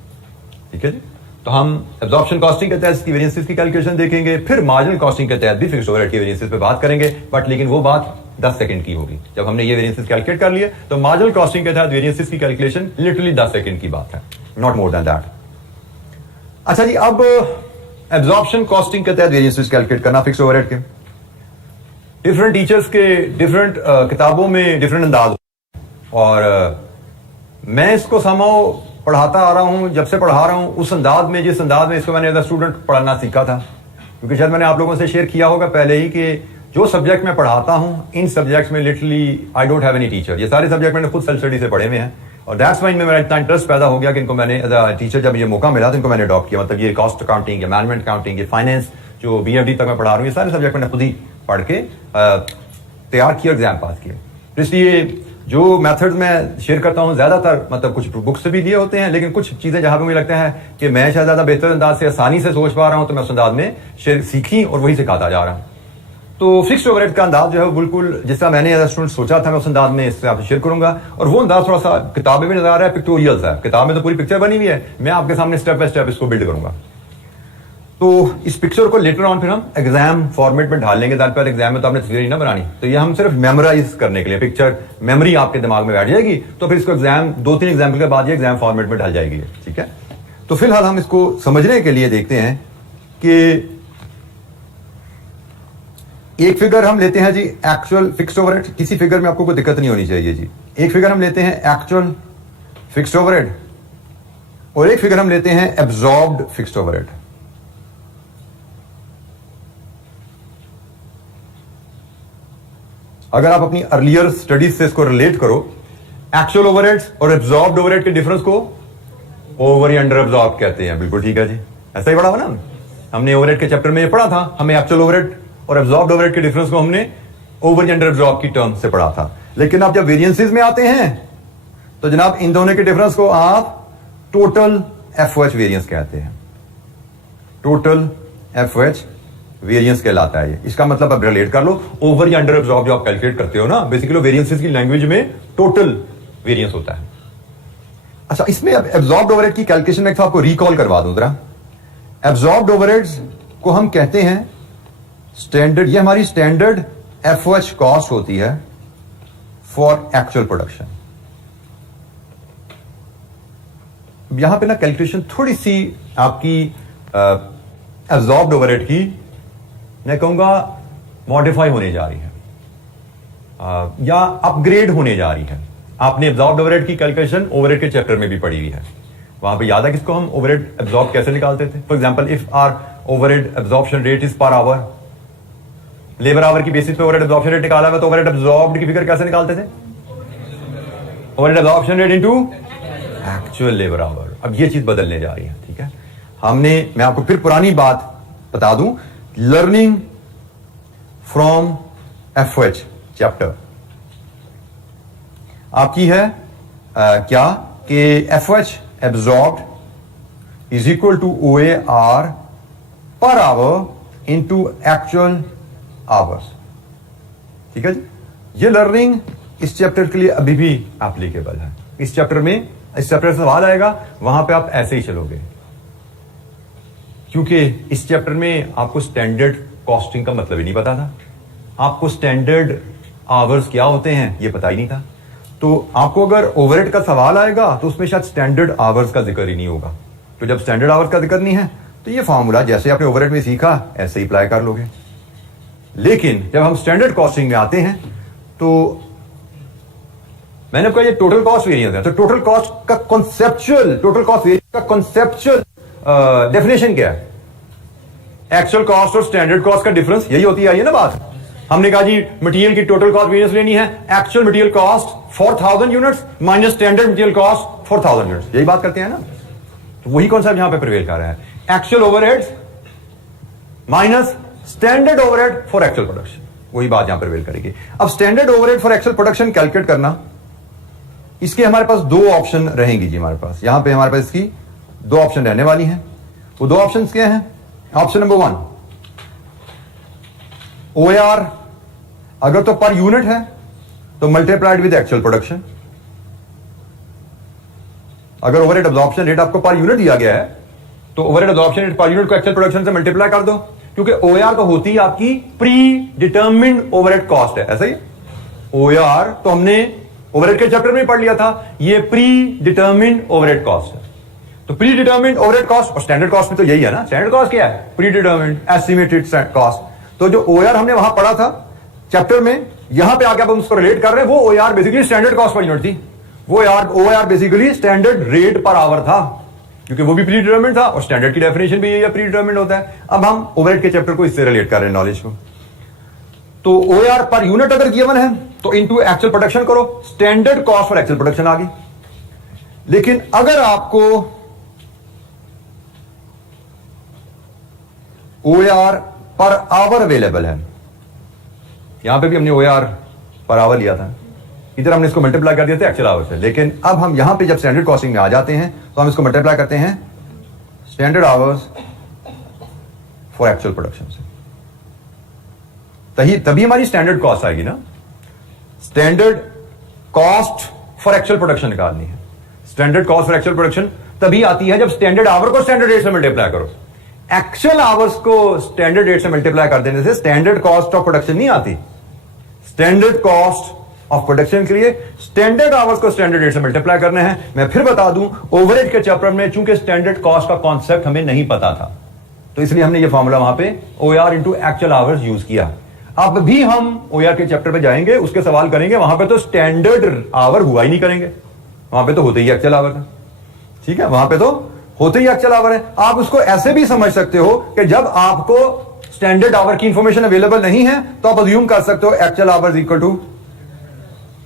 ठीक है जी। तो हम एब्जॉर्प्शन कॉस्टिंग के तहत इसकी वेरिएंसेस की कैलकुलेशन देखेंगे, फिर मार्जिनल कॉस्टिंग के तहत भी फिक्स्ड ओवरहेड के वेरिएंसेस पे बात करेंगे, बट लेकिन वो बात 10 सेकंड की होगी। जब हमने ये वेरिएंसेस कैलकुलेट कर लिए तो मार्जिनल कॉस्टिंग के तहत वेरिएंसेस की कैलकुलेशन लिटरली 10 सेकंड की बात है, नॉट मोर देन दैट। अच्छा जी, अब एब्जॉर्प्शन कॉस्टिंग के तहत वेरिएंसेस कैलकुलेट करना फिक्स्ड ओवरहेड के, डिफरेंट टीचर्स के डिफरेंट किताबों में डिफरेंट अंदाज, और मैं इसको समहाउ पढ़ाता आ रहा हूं, जब से पढ़ा रहा हूं उस अंदाज में जिस अंदाज में इसको मैंने एज अ स्टूडेंट पढ़ना सीखा था। क्योंकि शायद मैंने आप लोगों से शेयर किया होगा पहले ही कि जो सब्जेक्ट मैं पढ़ाता हूं इन सब्जेक्ट्स में literally I don't have any teacher. ये सारे सब्जेक्ट मैंने खुद सेल्फ स्टडी से पढ़े हुए हैं और दैट्स वाई में मेरा इतना इंटरेस्ट पैदा हो गया कि इनको मैंने एज अ टीचर जब ये मौका मिला तो इनको मैंने अडॉप्ट किया। मतलब ये कॉस्ट अकाउंटिंग, ये मैनेजमेंट अकाउंटिंग, ये फाइनेंस जो बीएफडी तक मैं पढ़ा रहा हूँ, ये सारे सब्जेक्ट मैंने खुद ही पढ़ के तैयार किया, एग्जाम पास किया। इसलिए जो मेथड मैं शेयर करता हूं ज्यादातर मतलब कुछ बुक्स से भी लिए होते हैं, लेकिन कुछ चीजें जहां पे मुझे लगता है कि मैं शायद ज्यादा बेहतर अंदाज से आसानी से सोच पा रहा हूं तो मैं उस अंदाज में सीखी और वही सिखाता जा रहा हूं। तो फिक्स्ड ओवरहेड का अंदाज जो है बिल्कुल जिस तरह मैंने एज अ स्टूडेंट सोचा था मैं उस अंदाज में इससे आपसे शेयर करूंगा। और वो अंदाज थोड़ा सा किताबें में नजर आ रहा है, पिक्टोरियल्स है, किताब में तो पूरी पिक्चर बनी हुई है, मैं आपके सामने स्टेप बाय स्टेप इसको बिल्ड करूंगा। तो इस पिक्चर को लेटर ऑन फिर हम एग्जाम फॉर्मेट में ढाल लेंगे। पर एग्जाम में तो आपने तस्वीर ना बनानी, तो ये हम सिर्फ मेमोराइज करने के लिए, पिक्चर मेमोरी आपके दिमाग में बैठ जाएगी, तो फिर इसको एग्जाम 2-3 एग्जाम्पल के बाद ये एग्जाम फॉर्मेट में ढल जाएगी, ठीक है। तो फिलहाल हम इसको समझने के लिए देखते हैं कि एक फिगर हम लेते हैं जी एक्चुअल फिक्स्ड ओवरहेड। किसी फिगर में आपको कोई दिक्कत नहीं होनी चाहिए जी। एक फिगर हम लेते हैं एक्चुअल फिक्स्ड ओवरहेड और एक फिगर हम लेते हैं एब्जॉर्ब्ड फिक्स्ड ओवरहेड। अगर आप अपनी अर्लियर स्टडीज से इसको रिलेट करो, एक्चुअल ओवरहेड्स और एब्जॉर्ब्ड ओवरहेड के डिफरेंस को ओवर या अंडर एब्जॉर्ब कहते हैं। बिल्कुल ठीक है जी, ऐसा ही पढ़ा हुआ ना हमने ओवरहेड के चैप्टर में ये पढ़ा था। हमें एक्चुअल ओवरहेड और एब्जॉर्ब्ड ओवरहेड के डिफरेंस को हमने ओवर या अंडर एब्जॉर्ब की टर्म से पढ़ा था। लेकिन आप जब वेरिएंसेस में आते हैं तो जनाब इन दोनों के डिफरेंस को आप टोटल एफओएच वेरिएंस कहते हैं। टोटल एफओएच वेरिएंस कहलाता है ये। इसका मतलब आप रिलेट कर लो, ओवर या अंडर एब्जॉर्ब जो आप कैलकुलेट करते हो ना, बेसिकली वेरिएंसेस की लैंग्वेज में टोटल वेरिएंस होता है। अच्छा, इसमें अब एब्जॉर्ब्ड ओवरहेड की कैलकुलेशन में आपको रिकॉल करवा दूं जरा। एब्जॉर्ब्ड ओवरहेड्स को हम कहते हैं स्टैंडर्ड, ये हमारी स्टैंडर्ड एफओएच कॉस्ट होती है फॉर एक्चुअल प्रोडक्शन। यहां पे ना कैलकुलेशन थोड़ी सी आपकी एब्जॉर्ब्ड ओवरहेड की मैं कहूंगा मॉडिफाई होने जा रही है या अपग्रेड होने जा रही है। आपने एब्जॉर्ब्ड ओवरहेड की कैलकुलेशन ओवरहेड के चैप्टर में भी पढ़ी हुई है। वहां पे याद है किसको हम ओवरहेड एब्जॉर्ब कैसे निकालते थे? For example, if our overhead absorption rate is per hour, labour hour की बेसिस पे ओवरहेड एब्जॉर्प्शन रेट निकाला है, तो ओवरहेड एब्जॉर्ब्ड की फिगर कैसे निकालते थे? Overhead absorption rate into actual labour our. अब ये चीज बदलने जा रही है, ठीक है। मैं आपको फिर पुरानी बात बता दूं, लर्निंग फ्रॉम एफओएच चैप्टर आपकी है क्या कि FOH absorbed is equal to OAR per hour into actual hours. ठीक है जी, ये लर्निंग इस चैप्टर के लिए अभी भी एप्लीकेबल है। इस चैप्टर से सवाल आएगा, वहां पे आप ऐसे ही चलोगे, क्योंकि इस चैप्टर में आपको स्टैंडर्ड कॉस्टिंग का मतलब ही नहीं पता था। आपको स्टैंडर्ड आवर्स क्या होते हैं ये पता ही नहीं था। तो आपको अगर ओवरहेड का सवाल आएगा तो उसमें शायद स्टैंडर्ड आवर्स का जिक्र ही नहीं होगा। तो जब स्टैंडर्ड आवर्स का जिक्र नहीं है तो ये फॉर्मूला जैसे आपने ओवरहेड में सीखा ऐसे ही अप्लाई कर लोगे। लेकिन जब हम स्टैंडर्ड कॉस्टिंग में आते हैं तो मैंने कहा ये टोटल कॉस्ट वेरिएंस है। तो टोटल कॉस्ट का कॉन्सेप्चुअल डेफिनेशन क्या है? एक्चुअल कॉस्ट और स्टैंडर्ड कॉस्ट का डिफरेंस, यही होती है ना बात। हमने कहा जी मटेरियल की टोटल कॉस्ट वेरिएंस लेनी है, actual material cost 4000 units minus standard material cost 4000 units, यही बात करते हैं ना। तो वही कॉन्सेप्ट यहां पे प्रिवेल कर रहा है, actual overheads minus standard overhead for actual production, वही बात यहां प्रिवेल करेगी। अब standard overhead for actual production calculate करना, इसके हमारे पास दो ऑप्शन रहेंगी जी। हमारे पास यहां पे हमारे पास इसकी दो ऑप्शन रहने वाली हैं। वो दो ऑप्शन क्या हैं? ऑप्शन नंबर 1 ओएआर, अगर तो पर यूनिट है तो मल्टीप्लाइड विद एक्चुअल प्रोडक्शन। अगर ओवरहेड एब्जॉर्प्शन रेट आपको पर यूनिट दिया गया है तो overhead absorption rate per unit को एक्चुअल प्रोडक्शन से मल्टीप्लाई कर दो, क्योंकि ओएआर तो होती है आपकी प्री डिटर्मिन्ड ओवरहेड कॉस्ट है। ऐसा ही ओएआर तो हमने ओवरहेड के चैप्टर में पढ़ लिया था, ये प्री डिटर्मिन्ड ओवरहेड कॉस्ट है। तो प्री डिटर्मिन्ड ओवरहेड कॉस्ट और स्टैंडर्ड कॉस्ट में तो यही है ना। स्टैंडर्ड कॉस्ट क्या है? Pre determined estimated cost. तो जो ओआर हमने वहां पढ़ा था चैप्टर में, यहां पे आके आप उसको रिलेट कर रहे हैं, वो OR basically standard cost per unit थी। वो OR basically standard rate per our था, क्योंकि वो भी प्री डिटर्मिन्ड था और स्टैंडर्ड की डेफिनेशन भी यही है, प्री डिटर्मिन्ड होता है। अब हम ओवरहेड के चैप्टर को इससे रिलेट कर रहे हैं नॉलेज को। तो ओआर पर यूनिट अगर गिवन है तो इनटू एक्चुअल प्रोडक्शन करो, standard cost for actual production आ गई। लेकिन अगर आपको ओआर पर आवर अवेलेबल है, यहां पे भी हमने ओआर पर आवर लिया था, इधर हमने इसको मल्टीप्लाई कर दिया था एक्चुअल आवर से। लेकिन अब हम यहां पे जब स्टैंडर्ड कॉस्टिंग में आ जाते हैं तो हम इसको मल्टीप्लाई करते हैं standard hours for actual production से, तभी हमारी स्टैंडर्ड कॉस्ट आएगी ना। Standard cost for actual production निकालनी है। Standard cost for actual production तभी आती है जब स्टैंडर्ड आवर को स्टैंडर्ड रेट से मल्टीप्लाई करो। एक्चुअल आवर्स को स्टैंडर्ड रेट से मल्टीप्लाई कर देने से स्टैंडर्ड कॉस्ट ऑफ प्रोडक्शन नहीं आती। स्टैंडर्ड कॉस्ट ऑफ प्रोडक्शन के लिए स्टैंडर्ड आवर्स को स्टैंडर्ड रेट से मल्टीप्लाई करने हैं। मैं फिर बता दूं, ओवरहेड के चैप्टर में चूंकि स्टैंडर्ड कॉस्ट का कॉन्सेप्ट हमें नहीं पता था, तो इसलिए हमने ये फॉर्मूला वहां पे OR into actual hours use किया। अब भी हम ओआर के चैप्टर पे जाएंगे, उसके सवाल करेंगे, वहां पे तो स्टैंडर्ड आवर हुआ ही नहीं करेंगे, वहां पे तो होते ही एक्चुअल आवर था। ठीक है, वहां पे तो होते ही एक्चुअल आवर है। आप उसको ऐसे भी समझ सकते हो कि जब आपको स्टैंडर्ड आवर की इंफॉर्मेशन अवेलेबल नहीं है तो आप अज्यूम कर सकते हो actual hours equal to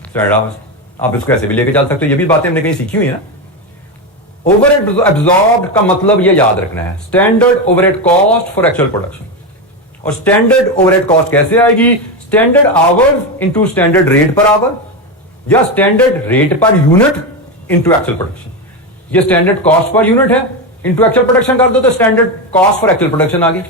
standard hours. आप इसको ऐसे भी लेके चल सकते हो। ये भी बातें हमने कहीं सीखी हुई है ना। ओवरहेड एब्जॉर्ब्ड का मतलब ये याद रखना है, standard overhead cost for actual production. और स्टैंडर्ड ओवरहेड कॉस्ट कैसे आएगी? Standard hours into standard rate per hour, या standard rate per unit into actual production. ये स्टैंडर्ड कॉस्ट पर यूनिट है, इनटू एक्चुअल प्रोडक्शन कर दो तो standard cost for actual production आ गई।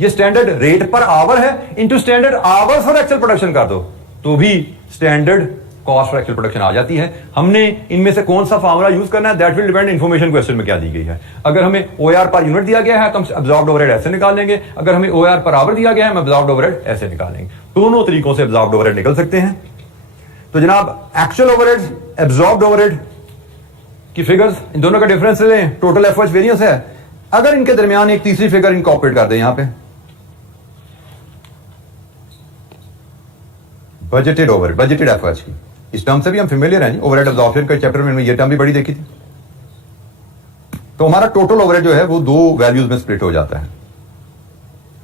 ये स्टैंडर्ड रेट पर आवर है, into standard hours for actual production कर दो तो भी standard cost for actual production आ जाती है। हमने इनमें से कौन सा फॉर्मूला यूज करना है, that will depend information question में क्या दी गई है। अगर हमें ओआर पर यूनिट दिया गया है तो हम अब्जॉर्ब्ड ओवरहेड ऐसे निकालेंगे। अगर हमें ओआर पर आवर दिया गया है हम अब्जॉर्ब्ड ओवरहेड ऐसे निकालेंगे। दोनों तरीकों से अब्जॉर्ब्ड ओवरहेड निकल सकते हैं। तो जनाब एक्चुअल ओवरहेड, अब्जॉर्ब्ड ओवरहेड की फिगर्स, इन दोनों का डिफरेंस लें, टोटल एफओएच वेरिएंस है। अगर इनके दरमियान एक तीसरी फिगर इनकॉर्पोरेट कर दें यहां पे, बजटेड ओवरहेड, बजटेड एफओएच की, इस टर्म से भी हम फेमिलियर हैं। ओवरहेड अब्जॉर्प्शन का चैप्टर में ये टर्म भी बड़ी देखी थी। तो हमारा टोटल ओवरहेड जो है वो दो वैल्यूज में स्प्लिट हो जाता है।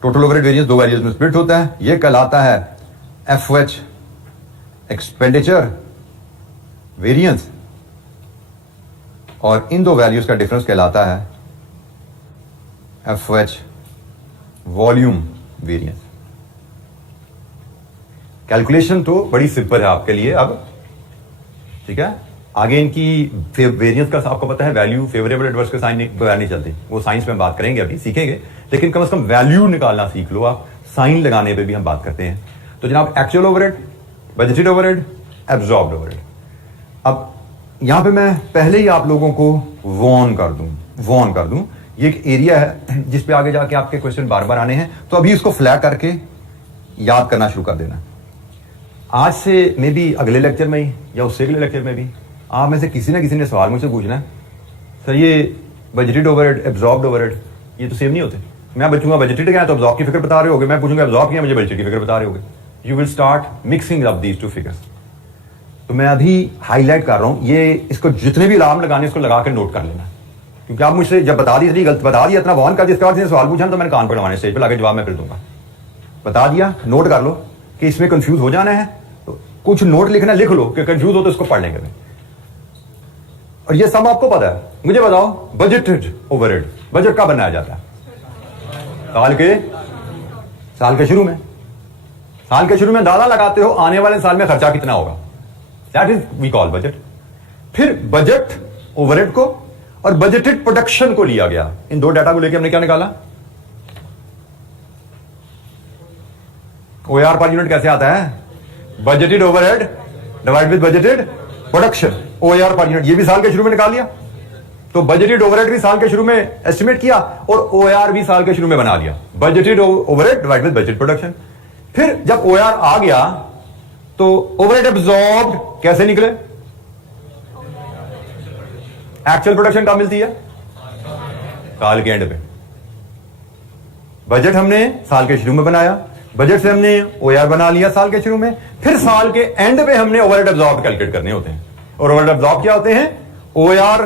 टोटल ओवरहेड वेरिएंस दो वैल्यूज में स्प्लिट होता है। ये कहलाता है एफओएच एक्सपेंडिचर वेरिएंस, और इन दो वैल्यूज का डिफरेंस कहलाता है एफओएच वॉल्यूम वेरिएंस। कैलकुलेशन तो बड़ी सिंपल है आपके लिए अब, ठीक है। आगे इनकी वेरिएंस का आपको पता है, वैल्यू फेवरेबल एडवर्स के साइन नहीं चलती, वो साइंस में बात करेंगे, अभी सीखेंगे। लेकिन कम से कम वैल्यू निकालना सीख लो आप, साइन लगाने पे भी हम बात करते हैं। तो जनाब actual overhead, budgeted overhead, absorbed overhead. अब यहां पे मैं पहले ही आप लोगों को वॉर्न कर दूं ये एक एरिया है जिस पे आगे जाके आपके क्वेश्चन बार बार आने हैं। तो अभी इसको फ्लैग करके याद करना शुरू कर देना। आज से मे बी अगले लेक्चर में ही या उससे अगले लेक्चर में भी आप में से किसी ना किसी ने सवाल मुझसे पूछना है, सर ये बजटेड ओवरहेड, एब्जॉर्ब्ड ओवरहेड ये तो सेम नहीं होते। मैं बचूंगा बजटेड क्या है तो एब्जॉर्ब की फिगर बता रहे होगे, मैं पूछूंगा एब्जॉर्ब किया मुझे बजटेड की फिगर बता रहे होगे। You will start mixing up these two figures. तो मैं अभी हाईलाइट कर रहा हूं, ये इसको जितने भी अलार्म लगाने इसको लगा कर नोट कर लेना, क्योंकि आप मुझसे जब बता दी गलत बता दिया, इतना वॉर्न कर दिया, इसके बाद सवाल पूछा तो मैंने कान पकड़वाने स्टेज पे लाके जवाब मैं फिर दूंगा। बता दिया, नोट कर लो कि इसमें कंफ्यूज हो जाना है तो कुछ नोट लिखना लिख लो कि कंफ्यूज हो तो इसको पढ़ लेंगे। और ये सब आपको पता है। मुझे बताओ बजटेड ओवरहेड बजट कब बनाया जाता है? साल के शुरू में। साल के शुरू में अंदाजा लगाते हो आने वाले साल में खर्चा कितना होगा, that is we call budget. फिर बजट ओवरहेड को और बजटेड प्रोडक्शन को लिया गया, इन दो डाटा को लेकर हमने क्या निकाला? ओआर पर यूनिट कैसे आता है? Budgeted overhead divide with budgeted production, OR पर यूनिट। ये भी साल के शुरू में निकाल लिया। तो बजटेड ओवरहेड भी साल के शुरू में एस्टिमेट किया और ओआर भी साल के शुरू में बना लिया, budgeted overhead divide with budgeted production. फिर जब ओआर आ गया तो ओवरहेड एब्जॉर्ब्ड कैसे निकले? एक्चुअल प्रोडक्शन कब मिलती है? साल के एंड पे। बजट हमने साल के शुरू में बनाया, बजट से हमने ओआर बना लिया साल के शुरू में, फिर साल के एंड पे हमने ओवरहेड एब्जॉर्ब कैलकुलेट करने होते हैं। और ओवरहेड एब्जॉर्ब क्या होते हैं? ओआर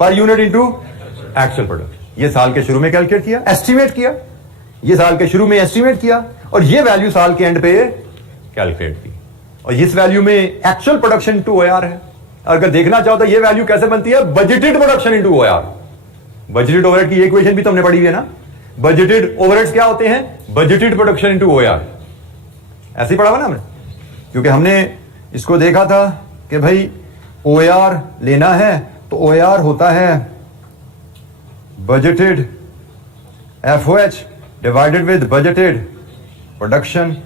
पर यूनिट इनटू एक्चुअल प्रोडक्ट। ये साल के शुरू में कैलकुलेट किया, एस्टिमेट किया, ये साल के शुरू में एस्टिमेट किया और ये वैल्यू साल के एंड पे कैलकुलेट की। और इस वैल्यू में एक्चुअल प्रोडक्शन टू ओआर है। अगर देखना चाहो तो ये वैल्यू कैसे बनती है? Budgeted production into OR. Budgeted overhead की इक्वेशन भी तुमने पढ़ी हुई है ना। बजटेड ओवरहेड्स क्या होते हैं? Budgeted production into OR. ऐसे ही पढ़ा हुआ ना हमने, क्योंकि हमने इसको देखा था कि भाई ओआर लेना है तो ओआर होता है budgeted FOH divided with budgeted production.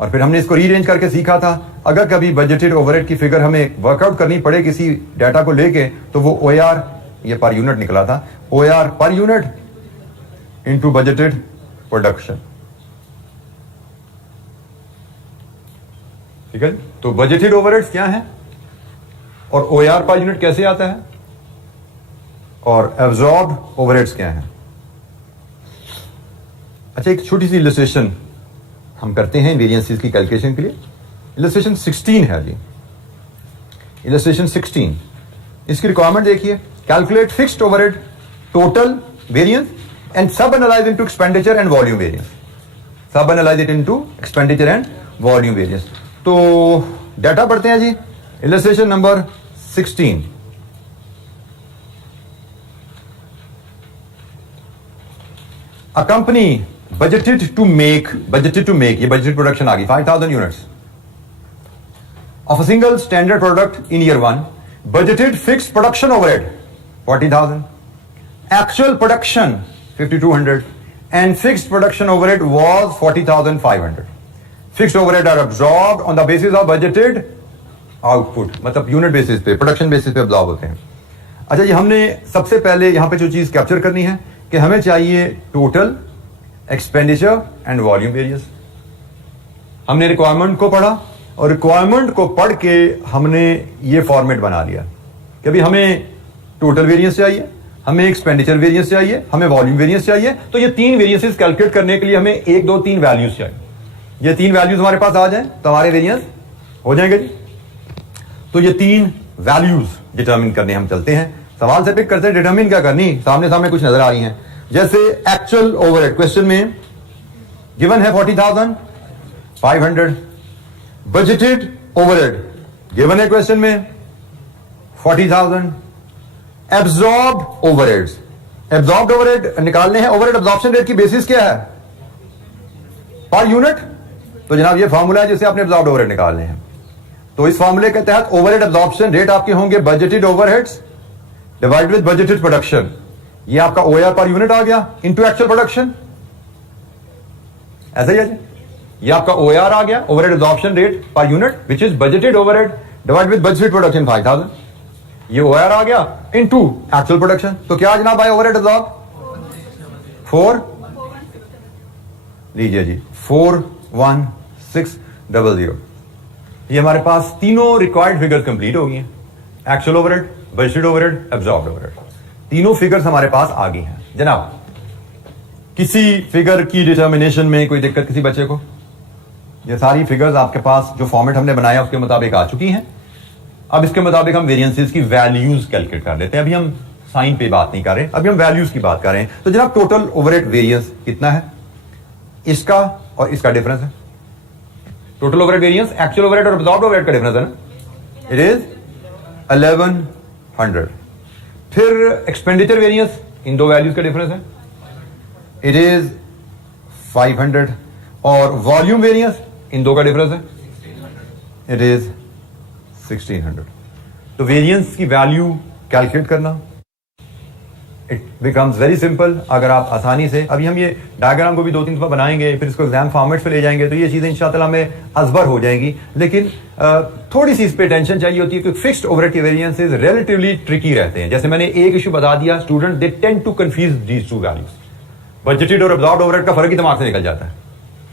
और फिर हमने इसको रीअरेंज करके सीखा था, अगर कभी बजटेड ओवरहेड की फिगर हमें वर्कआउट करनी पड़े किसी डाटा को लेके तो वो ओआर, ये पर यूनिट निकला था, ओआर पर यूनिट इनटू बजटेड प्रोडक्शन। ठीक है। तो बजटेड ओवरहेड्स क्या है और ओआर पर यूनिट कैसे आता है और एब्जॉर्ब्ड ओवरहेड्स क्या है? अच्छा, एक छोटी सी इलस्ट्रेशन हम करते हैं वेरिएंसेस की कैलकुलेशन के लिए। इलस्ट्रेशन 16 है जी, इलस्ट्रेशन 16। इसकी रिक्वायरमेंट देखिए, calculate fixed overhead total variance and sub analyse into expenditure and volume variance, सब analyse it into expenditure and volume variance. तो डाटा पढ़ते हैं जी, illustration number 16। A company budgeted to make, ये budgeted production आ गई 5,000 units of a single standard product in year 1, budgeted fixed production overhead 40,000, actual production 5,200 and fixed production overhead was 40,500. Fixed overhead are absorbed on the basis of budgeted output, मतलब unit basis पे, production basis पे absorb होते हैं। अच्छा जी, हमने सबसे पहले यहां पे जो चीज कैप्चर करनी है कि हमें चाहिए total expenditure and volume variance. हमने रिक्वायरमेंट को पढ़ा और रिक्वायरमेंट को पढ़ के हमने ये फॉर्मेट बना लिया कि अभी हमें टोटल वेरिएंस चाहिए, हमें एक्सपेंडिचर वेरिएंस चाहिए, हमें वॉल्यूम वेरिएंस चाहिए। तो ये तीन वेरिएंसेस कैलकुलेट करने के लिए हमें 1, 2, 3 वैल्यूज चाहिए। ये तीन वैल्यूज हमारे पास आ जाए तो हमारे वेरिएंस हो जाएंगे जी। तो ये तीन वैल्यूज डिटरमिन करने हम चलते हैं। सवाल से पिक करते हैं, डिटरमिन क्या करनी, सामने सामने कुछ नजर आ रही हैं। जैसे एक्चुअल ओवरहेड क्वेश्चन में गिवन है 40,500, बजटेड ओवरहेड गिवन है क्वेश्चन में 40,000, एब्जॉर्ब्ड ओवरहेड्स, एब्जॉर्ब्ड ओवरहेड निकालने हैं। ओवरहेड एब्जॉर्प्शन रेट की बेसिस क्या है, पर यूनिट। तो जनाब ये फॉर्मूला है जिसे आपने एब्जॉर्ब्ड ओवरहेड निकालने हैं। तो इस फॉर्मूले के तहत ओवरहेड एब्जॉर्प्शन रेट आपके होंगे budgeted overheads divide with budgeted production. ये आपका ओआर पर यूनिट आ गया इनटू एक्चुअल प्रोडक्शन, ऐसा ही है। ये आपका ओआर आ गया, overhead absorption rate per unit, which is budgeted overhead divide with budgeted production 5,000। ये ओआर आ गया इनटू एक्चुअल प्रोडक्शन। तो क्या जनाब आया ओवरहेड एब्जॉर्ब 4, लीजिए जी 41600। ये हमारे पास तीनों रिक्वायर्ड फिगर्स कंप्लीट हो गई हैं, actual overhead, budgeted overhead, absorbed overhead. तीनों फिगर्स हमारे पास आ गई हैं। जनाब किसी फिगर की डिटर्मिनेशन में कोई दिक्कत किसी बच्चे को? ये सारी फिगर्स आपके पास जो फॉर्मेट हमने बनाया उसके मुताबिक आ चुकी हैं। अब इसके मुताबिक हम वेरिएंसेस की वैल्यूज कैलकुलेट कर लेते हैं। अभी हम साइन पे बात नहीं कर रहे, अभी हम वैल्यूज की बात कर रहे हैं। तो जनाब टोटल ओवरहेड वेरिएंस कितना है, इसका और इसका डिफरेंस है। Total overhead variance actual overhead और एब्जॉर्ब्ड ओवरहेड का डिफरेंस है ना, इट इज 1100। फिर एक्सपेंडिचर वेरिएंस, इन दो वैल्यूज का डिफरेंस है, इट इज 500। और वॉल्यूम वेरिएंस, इन दो का डिफरेंस है, इट इज 1600। तो वेरिएंस की वैल्यू कैलकुलेट करना इट बिकम्स वेरी सिंपल। अगर आप आसानी से, अभी हम ये डायग्राम को भी 2-3 दफा बनाएंगे, फिर इसको एग्जाम फॉर्मेट पे ले जाएंगे, तो ये चीजें इंशाअल्लाह हमें अजबर हो जाएंगी। लेकिन थोड़ी सी इस पे टेंशन चाहिए होती है क्योंकि फिक्स्ड ओवरहेड के वेरिएंसेस रिलेटिवली ट्रिकी रहते हैं। जैसे मैंने एक इशू बता दिया, student they tend to confuse these two values. Budgeted और एब्जॉर्ब्ड ओवरहेड का फर्क ही दिमाग से निकल जाता है।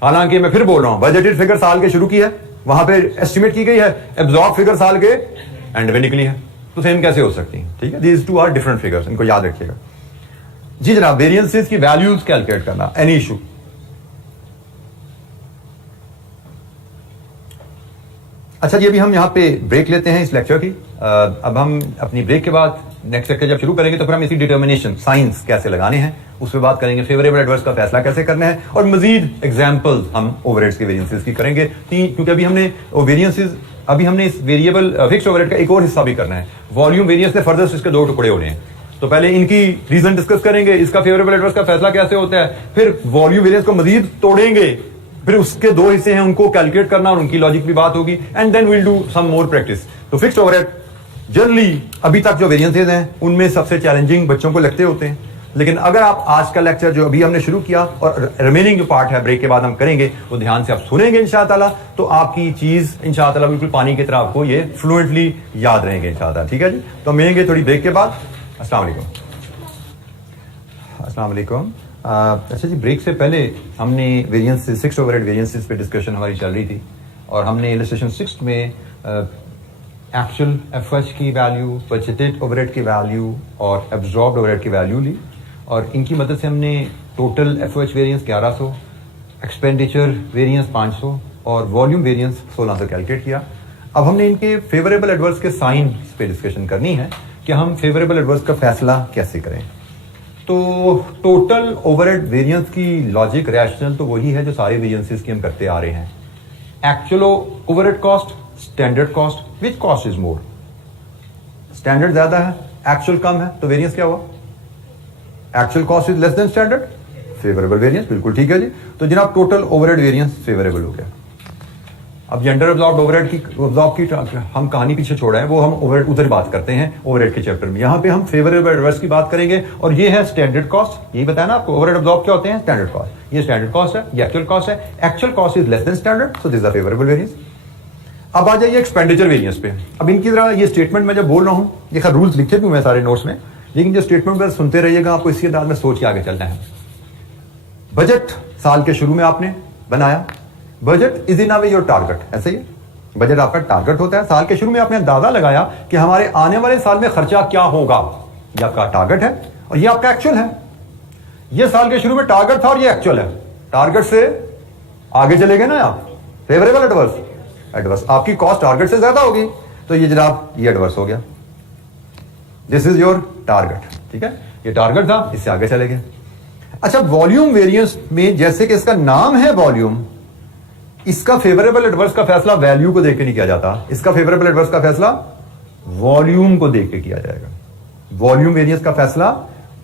हालांकि मैं फिर बोल रहा हूं, बजटेड फिगर साल के शुरू की है, वहां पे एस्टिमेट की गई है, एब्जॉर्ब फिगर साल के एंड में निकली है, तो सेम कैसे हो सकती है? ठीक है, these two are different figures, इनको याद रखिएगा जी। जनाब वेरिएंसेस की वैल्यूज कैलकुलेट करना, एनी इशू? अच्छा जी, अभी हम यहां पे ब्रेक लेते हैं इस लेक्चर की। अब हम अपनी ब्रेक के बाद नेक्स्ट लेक्चर जब शुरू करेंगे तो फिर हम इसी डिटर्मिनेशन साइंस कैसे लगाने हैं उस पर बात करेंगे, फेवरेबल एडवर्स का फैसला कैसे करना है, और मजीद एग्जांपल्स हम ओवरहेड्स के वेरिएंसेस की करेंगे। क्योंकि अभी हमने वेरिएंसेस, अभी हमने इस वेरिएबल फिक्स्ड ओवरहेड का एक और हिस्सा भी करना है। वॉल्यूम वेरिएंस से फर्दर इसके 2 टुकड़े होने हैं। तो पहले इनकी रीजन डिस्कस करेंगे, इसका फेवरेबल एडवर्स का फैसला कैसे होता है, फिर वॉल्यूम वेरिएंस को मजीद तोड़ेंगे, फिर उसके 2 हिस्से हैं उनको कैलकुलेट करना और उनकी लॉजिक भी बात होगी, and then will do some more practice. तो फिक्स्ड ओवरहेड जनरली अभी तक जो वेरिएंसेस हैं उनमें सबसे चैलेंजिंग बच्चों को लगते होते हैं। लेकिन अगर आप आज का लेक्चर जो अभी हमने शुरू किया और रिमेनिंग जो पार्ट है ब्रेक के बाद हम करेंगे, वो ध्यान से आप सुनेंगे इंशाअल्लाह, तो आपकी चीज इंशाअल्लाह बिल्कुल पानी की तरह आपको ये फ्लुएंटली याद रहेंगे इंशाअल्लाह। ठीक है जी, तो मिलेंगे थोड़ी ब्रेक के बाद। अस्सलाम वालेकुम। अस्सलाम वालेकुम। अच्छा जी, ब्रेक से पहले हमने वेरिएंसेस, फिक्स्ड ओवरहेड वेरिएंसेस पे डिस्कशन हमारी चल रही थी और हमने इलस्ट्रेशन 6 में एक्चुअल एफएच की वैल्यू, बजटेड ओवरहेड की वैल्यू और एब्जॉर्ब्ड ओवरहेड की वैल्यू ली और इनकी मदद से हमने total FH variance 1100, expenditure variance 500 और वॉल्यूम वेरिएंस 1600 कैलकुलेट किया। अब हमने इनके फेवरेबल एडवर्स के साइन पे डिस्कशन करनी है कि हम फेवरेबल एडवर्स का फैसला कैसे करें। तो टोटल ओवरहेड वेरिएंस की लॉजिक रैशनल तो वही है जो सारे वेरिएंसेस की हम करते आ रहे हैं। Actual overhead cost, standard cost, which cost is more? Standard ज्यादा है, एक्चुअल कम है, तो वेरिएंस क्या हुआ? Actual cost is less than standard, favourable variance. बिल्कुल ठीक है जी। तो जनाब टोटल ओवरहेड वेरिएंस फेवरेबल हो गया। अब अंडर एब्जॉर्ब्ड ओवरहेड की हम कहानी पीछे छोड़ा है, वो हम ओवरहेड उधर बात करते हैं ओवरहेड के चैप्टर में। यहां पे हम फेवरेबल एडवर्स की बात करेंगे और ये है स्टैंडर्ड कॉस्ट। यही बताया ना आपको, ओवरहेड एब्जॉर्ब क्या होते हैं? Standard cost. ये स्टैंडर्ड कॉस्ट है, ये एक्चुअल कॉस्ट है। Actual cost is less than standard, so this is the favourable variance. अब आ जाइए एक्सपेंडिचर वेरिएंस पे। अब इनकी तरह ये स्टेटमेंट मैं जब बोल रहा हूं, ये खैर रूल्स लिखे भी हुए हैं सारे नोट्स में, लेकिन जो स्टेटमेंट पर सुनते रहिएगा, आपको इसी अंदाज में सोच के आगे चलना है। बजट साल के शुरू में आपने बनाया, budget is in a way your target, ऐसे ही बजट आपका टारगेट होता है। साल के शुरू में आपने अंदाजा लगाया कि हमारे आने वाले साल में खर्चा क्या होगा, ये आपका टारगेट है और ये आपका एक्चुअल है। ये साल के शुरू में टारगेट था और ये एक्चुअल है। टारगेट से आगे चले गए ना आप, फेवरेबल एडवर्स, एडवर्स आपकी कॉस्ट टारगेट से ज्यादा होगी, तो ये जनाब ये एडवर्स हो गया। दिस इज योर टारगेट, ठीक है, ये टारगेट था, इससे आगे चले गए। अच्छा, वॉल्यूम वेरिएंस में जैसे कि इसका नाम है वॉल्यूम, इसका फेवरेबल एडवर्स का फैसला वैल्यू को देख के नहीं किया जाता, इसका फेवरेबल एडवर्स का फैसला वॉल्यूम को देख के किया जाएगा। वॉल्यूम वेरिएंस का फैसला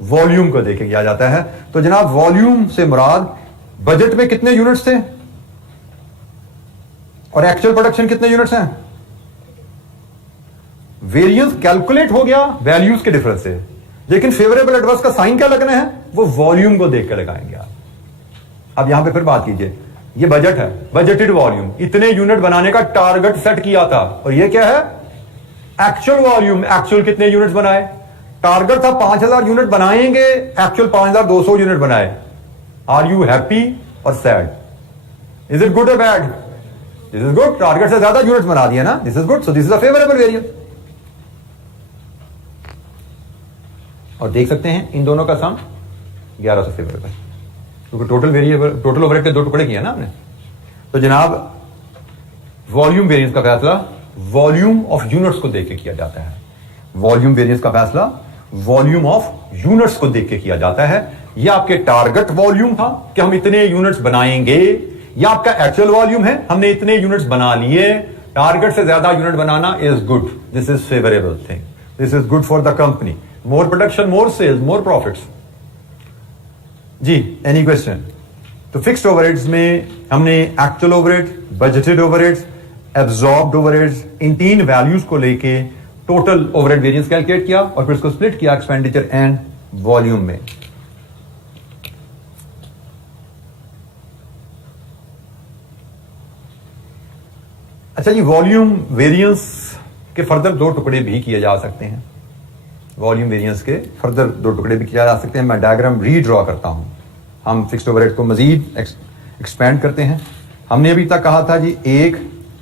वॉल्यूम को देख के किया जाता है। तो जनाब वॉल्यूम से मुराद बजट में कितने यूनिट्स थे और एक्चुअल प्रोडक्शन कितने यूनिट्स हैं। वेरिएंस कैलकुलेट हो गया वैल्यूज के डिफरेंस से, लेकिन फेवरेबल एडवर्स का साइन क्या लगना है, वो वॉल्यूम को देख के लगाएंगे आप। अब यहां पे फिर बात कीजिए, ये बजट है, बजटेड वॉल्यूम, इतने यूनिट बनाने का टारगेट सेट किया था, और ये क्या है? Actual volume. एक्चुअल कितने यूनिट्स बनाए? टारगेट था 5000 यूनिट बनाएंगे, एक्चुअल 5200 यूनिट बनाए। आर यू हैप्पी और सैड? इज इट गुड और bad? This is good, target से ज्यादा यूनिट्स बना दिया ना, this is good, so this is a favourable variance. और देख सकते हैं इन दोनों का सम 1100 फेवरेबल, क्योंकि टोटल वेरिएबल, टोटल ओवरहेड के दो टुकड़े किए ना आपने। तो जनाब वॉल्यूम वेरिएंस का फैसला वॉल्यूम ऑफ यूनिट्स को देख के किया जाता है। वॉल्यूम वेरिएंस का फैसला वॉल्यूम ऑफ यूनिट्स को देख के किया जाता है। यह आपके टारगेट वॉल्यूम था कि हम इतने यूनिट्स बनाएंगे, या आपका एक्चुअल वॉल्यूम है, हमने इतने यूनिट्स बना लिए। टारगेट से ज्यादा यूनिट बनाना is good, this is favourable thing, this is good for the company. More production, more sales, more profits. जी, एनी क्वेश्चन? तो फिक्स्ड ओवरहेड्स में हमने actual overhead, budgeted overheads, absorbed overheads, इन तीन वैल्यूज को लेके टोटल ओवरहेड वेरिएंस कैलकुलेट किया और फिर उसको स्प्लिट किया एक्सपेंडिचर एंड वॉल्यूम में। अच्छा जी, वॉल्यूम वेरिएंस के फर्दर दो टुकड़े भी किए जा सकते हैं। वॉल्यूम वेरिएंस के फर्दर दो टुकड़े भी किया जा सकते हैं। मैं डायग्राम रीड्रॉ करता हूं। हम फिक्स्ड ओवरहेड को मजीद एक्सपेंड करते हैं। हमने अभी तक कहा था जी, एक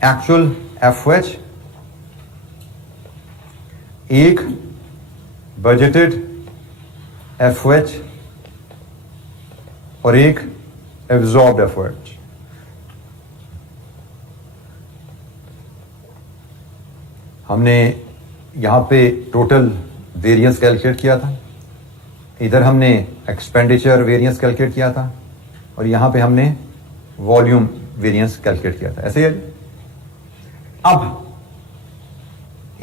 एक्चुअल एफओएच, एक बजटेड एफओएच और एक एब्जॉर्ब्ड एफओएच। हमने यहां पे टोटल वेरिएंस कैलकुलेट किया था, इधर हमने एक्सपेंडिचर वेरिएंस कैलकुलेट किया था और यहां पे हमने वॉल्यूम वेरिएंस कैलकुलेट किया था। ऐसे ही है। अब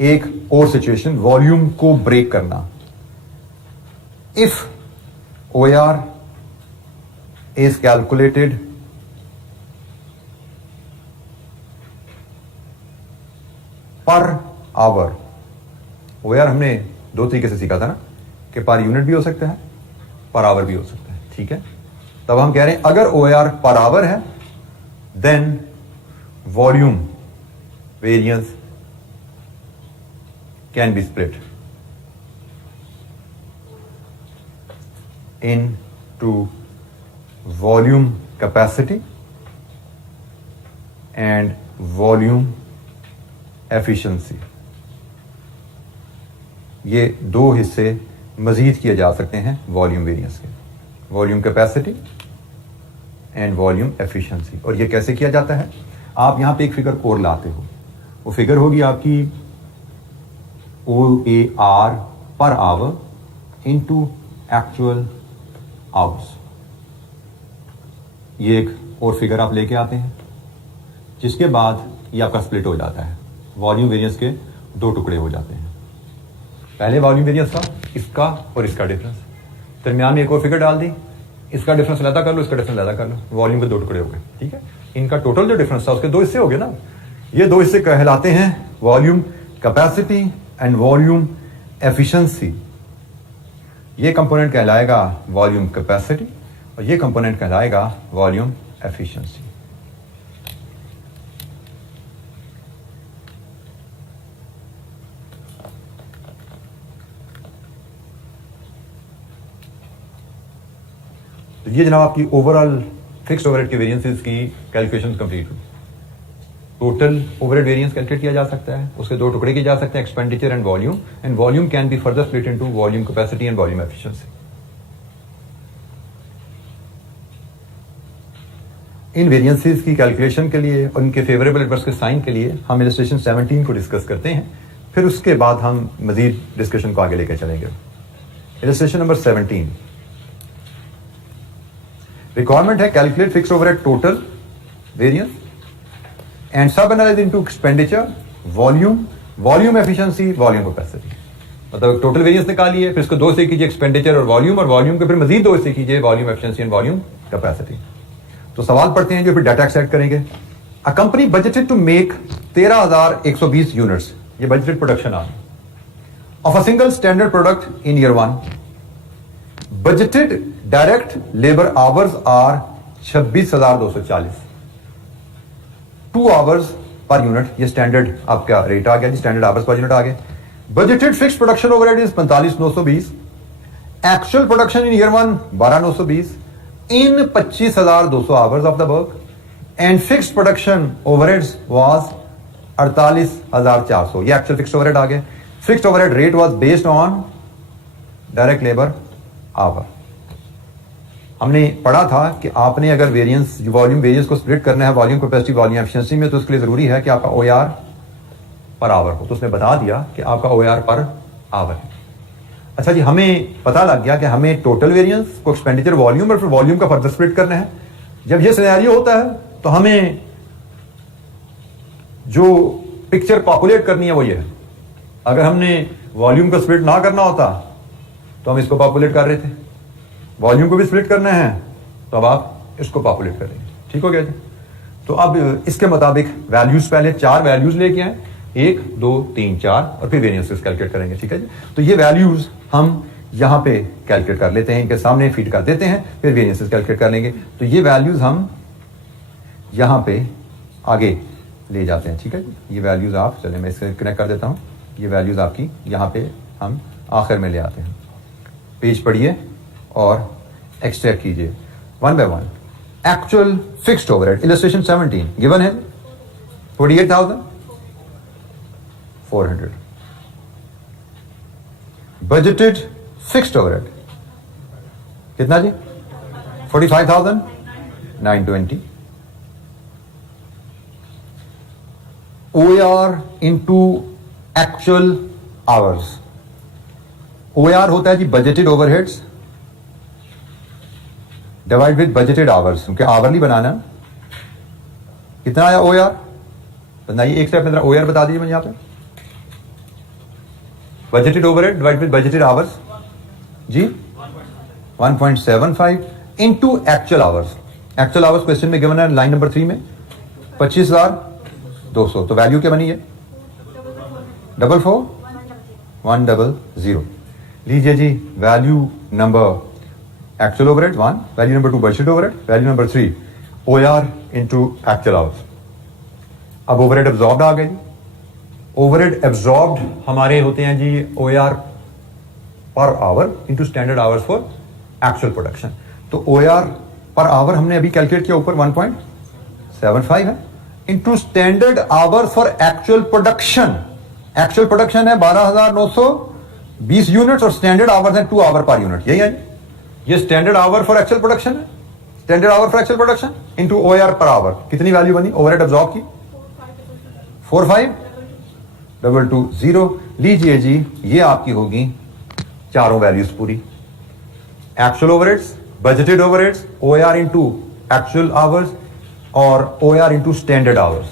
एक और सिचुएशन, वॉल्यूम को ब्रेक करना। If OAR is calculated per hour. OAR हमने दो तरीके से सीखा था ना, कि पर यूनिट भी हो सकता है, पर आवर भी हो सकता है, ठीक है। तब हम कह रहे हैं अगर OAR पर आवर है, then volume variance can be split into volume capacity and volume efficiency। ये दो हिस्से मजीद किए जा सकते हैं वॉल्यूम वेरिएंस के, volume capacity and volume efficiency. और ये कैसे किया जाता है? आप यहां पे एक फिगर और लाते हो, वो फिगर होगी आपकी OAR per hour into actual hours। ये एक और फिगर आप लेके आते हैं, जिसके बाद ये आपका स्प्लिट हो जाता है, वॉल्यूम वेरिएंस के दो टुकड़े हो जाते हैं। पहले वॉल्यूम वेरिएंस था इसका और इसका डिफरेंस, दरमियान में एक और फिगर डाल दी, इसका डिफरेंस लैदा कर लो, इसका डिफरेंस लैदा कर लो, वॉल्यूम के दो टुकड़े हो गए। ठीक है, इनका टोटल जो डिफरेंस था उसके दो हिस्से हो गए ना। ये दो हिस्से कहलाते हैं volume capacity and volume efficiency. ये कंपोनेंट कहलाएगा वॉल्यूम कैपेसिटी और ये कंपोनेंट कहलाएगा वॉल्यूम एफिशिएंसी। तो ये जनाब आपकी ओवरऑल फिक्स्ड ओवरहेड की वेरिएंसेस की कैलकुलेशन कंप्लीट हुई। टोटल ओवरहेड वेरिएंस कैलकुलेट किया जा सकता है, उसके दो टुकड़े किए जा सकते हैं, expenditure and volume can be further split into volume capacity and volume efficiency. In variances की कैलकुलेशन के लिए और उनके फेवरेबल एडवर्स के साइन के लिए हम इलस्ट्रेशन 17 को डिस्कस करते हैं, फिर उसके बाद हम मजीद डिस्कशन को आगे लेकर चलेंगे। इलस्ट्रेशन नंबर 17 रिक्वायरमेंट है calculate fixed overhead total variance and sub analyse into expenditure, volume efficiency, volume capacity. मतलब टोटल वेरिएंस निकालिए, फिर इसको दो से कीजिए एक्सपेंडिचर और वॉल्यूम के फिर मजीद दो से कीजिए volume efficiency and volume capacity. तो सवाल पढ़ते हैं जो फिर डाटा एक्सट्रैक्ट करेंगे। A company budgeted to make 13,120 units, ये बजटेड प्रोडक्शन आ of a single standard product in year 1। Budgeted direct labour hours are 26,240, 2 hours per unit, ये स्टैंडर्ड आपका रेट आ गया जी, स्टैंडर्ड आवर्स पर यूनिट आ गए। Budgeted fixed production overhead is 45,920, actual production in year 1 12,920 in 25,200 hours of the work and fixed production overheads was 48,400। ये actual fixed overhead आ गए। Fixed overhead rate was based on direct labour our. हमने पढ़ा था कि आपने अगर variance volume variance को split करना है वॉल्यूम कैपेसिटी वॉल्यूम एफिशिएंसी में, तो उसके लिए जरूरी है कि आपका OAR पर आवर हो। तो उसने बता दिया कि आपका OAR पर आवर है। अच्छा जी, हमें पता लग गया कि हमें टोटल वेरिएंस को एक्सपेंडिचर वॉल्यूम और फिर वॉल्यूम का फर्दर स्प्लिट करना है। जब ये सिनेरियो होता है तो हमें जो पिक्चर पॉपुलेट करनी है वो ये है। अगर हमने वॉल्यूम का स्प्लिट ना करना होता तो हम इसको पॉपुलेट कर रहे थे, वॉल्यूम को भी स्प्लिट करना है तो अब आप इसको पॉपुलेट करेंगे। ठीक हो गया जी। तो अब इसके मुताबिक वैल्यूज पहले 4 वैल्यूज लेके आए, 1 2 3 4 और फिर वेरिएंसेस कैलकुलेट करेंगे। ठीक है जी। तो ये वैल्यूज हम यहां पे कैलकुलेट कर लेते हैं, इनके सामने फीड कर देते हैं, फिर वेरिएंसेस कैलकुलेट कर लेंगे। तो ये वैल्यूज हम यहां पे आगे ले जाते हैं। ठीक है जी। ये वैल्यूज आप, चले मैं इसे कनेक्ट कर देता हूं, ये वैल्यूज आपकी यहां पे हम आखिर में ले आते हैं। पेज पढ़िए और एक्सट्रैक्ट कीजिए 1 by 1। Actual fixed overhead illustration 17 given है 48,400। बजटेड फिक्स्ड ओवरहेड कितना जी? 45,920। OAR into actual hours. OAR होता है जी budgeted overheads divide with budgeted hours, क्योंकि आवरली बनाना। कितना आया OAR बताइए, एक स्टेप में OAR बता दीजिए मुझे यहां पे। Budgeted overhead divide with budgeted hours जी 1.75 into actual hours. Actual hours question में गिवन है लाइन नंबर 3 में 25,200। तो वैल्यू क्या बनी है? 44,100। लीजिए जी, value number actual overhead 1, value number 2 budgeted overhead, value number 3 OAR into actual hours. अब ओवरहेड एब्जॉर्ब्ड आ गए। ओवरहेड एब्जॉर्ब्ड हमारे होते हैं जी OAR per hour into standard hours for actual production. तो OAR पर आवर हमने अभी कैलकुलेट किया, ऊपर 1.75 है, into standard hours for actual production. Actual production है 12,920 यूनिट्स और स्टैंडर्ड आवर्स है 2 आवर पर यूनिट। यही है, ये standard hour for actual production है। Standard hour for actual production into OAR per hour. कितनी वैल्यू बनी ओवरहेड एब्जॉर्ब की? 45 2220 लीजिए जी, ये आपकी होगी चारों वैल्यूज पूरी। Actual overheads, budgeted overheads, OAR into actual hours और OAR इनटू स्टैंडर्ड आवर्स,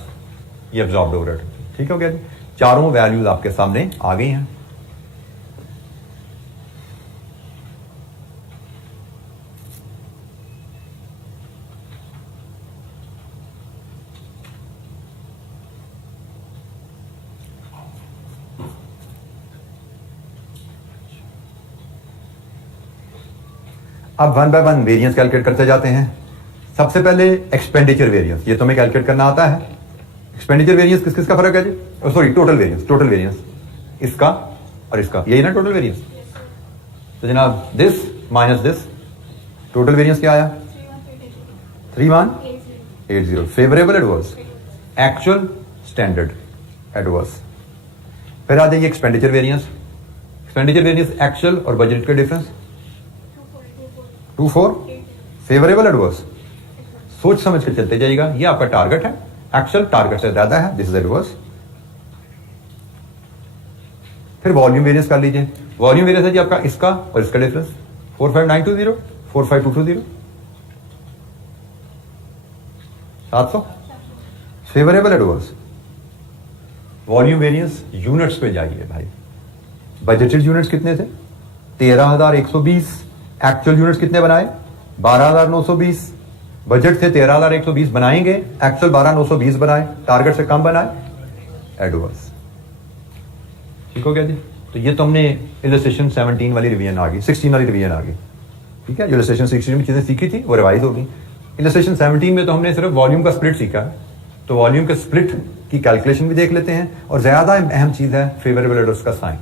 ये एब्जॉर्ब्ड ओवरहेड। ठीक हो गया जी, चारों वैल्यूज आपके सामने आ गई हैं। अब one by one variance calculate करते जाते हैं। सबसे पहले एक्सपेंडिचर वेरिएंस, ये तुम्हें कैलकुलेट करना आता है। एक्सपेंडिचर वेरिएंस किस किस का फर्क है जी? सॉरी, टोटल वेरिएंस इसका और इसका, यही ना टोटल वेरिएंस। तो जनाब this minus this, total variance क्या आया? 3180। Favourable adverse, actual, standard, adverse. फिर आ जाइए expenditure variance. Expenditure variance actual और बजट का डिफरेंस 24, फेवरेबल एडवर्स। सोच समझ के चलते जाइएगा, ये आपका टारगेट है, एक्चुअल टारगेट से ज्यादा है, दिस इज एडवर्स। फिर वॉल्यूम वेरिएंस कर लीजिए। वॉल्यूम वेरिएंस है जी आपका इसका और इसका difference 45920, 45220, 700। Favourable adverse. Volume variance units पे जाइए भाई। बजटेड यूनिट्स कितने थे? 13,120। एक्चुअल यूनिट्स कितने बनाए? 12,920। बजट थे 13,120 बनाएंगे, एक्चुअल 12,920 बनाए, टारगेट से कम बनाए, एडवर्स। ठीक हो गया जी। तो ये तो हमने इलस्ट्रेशन 17 वाली रिवीजन आ गई, 16 वाली रिवीजन आ गई। ठीक है, इलस्ट्रेशन 16 में चीजें सीखी थी वो रिवाइज होगी। इलस्ट्रेशन 17 में तो हमने सिर्फ वॉल्यूम का स्प्लिट सीखा है, तो वॉल्यूम के स्प्लिट की कैलकुलेशन भी देख लेते हैं। और ज्यादा अहम चीज है फेवरेबल एडवर्स का साइन।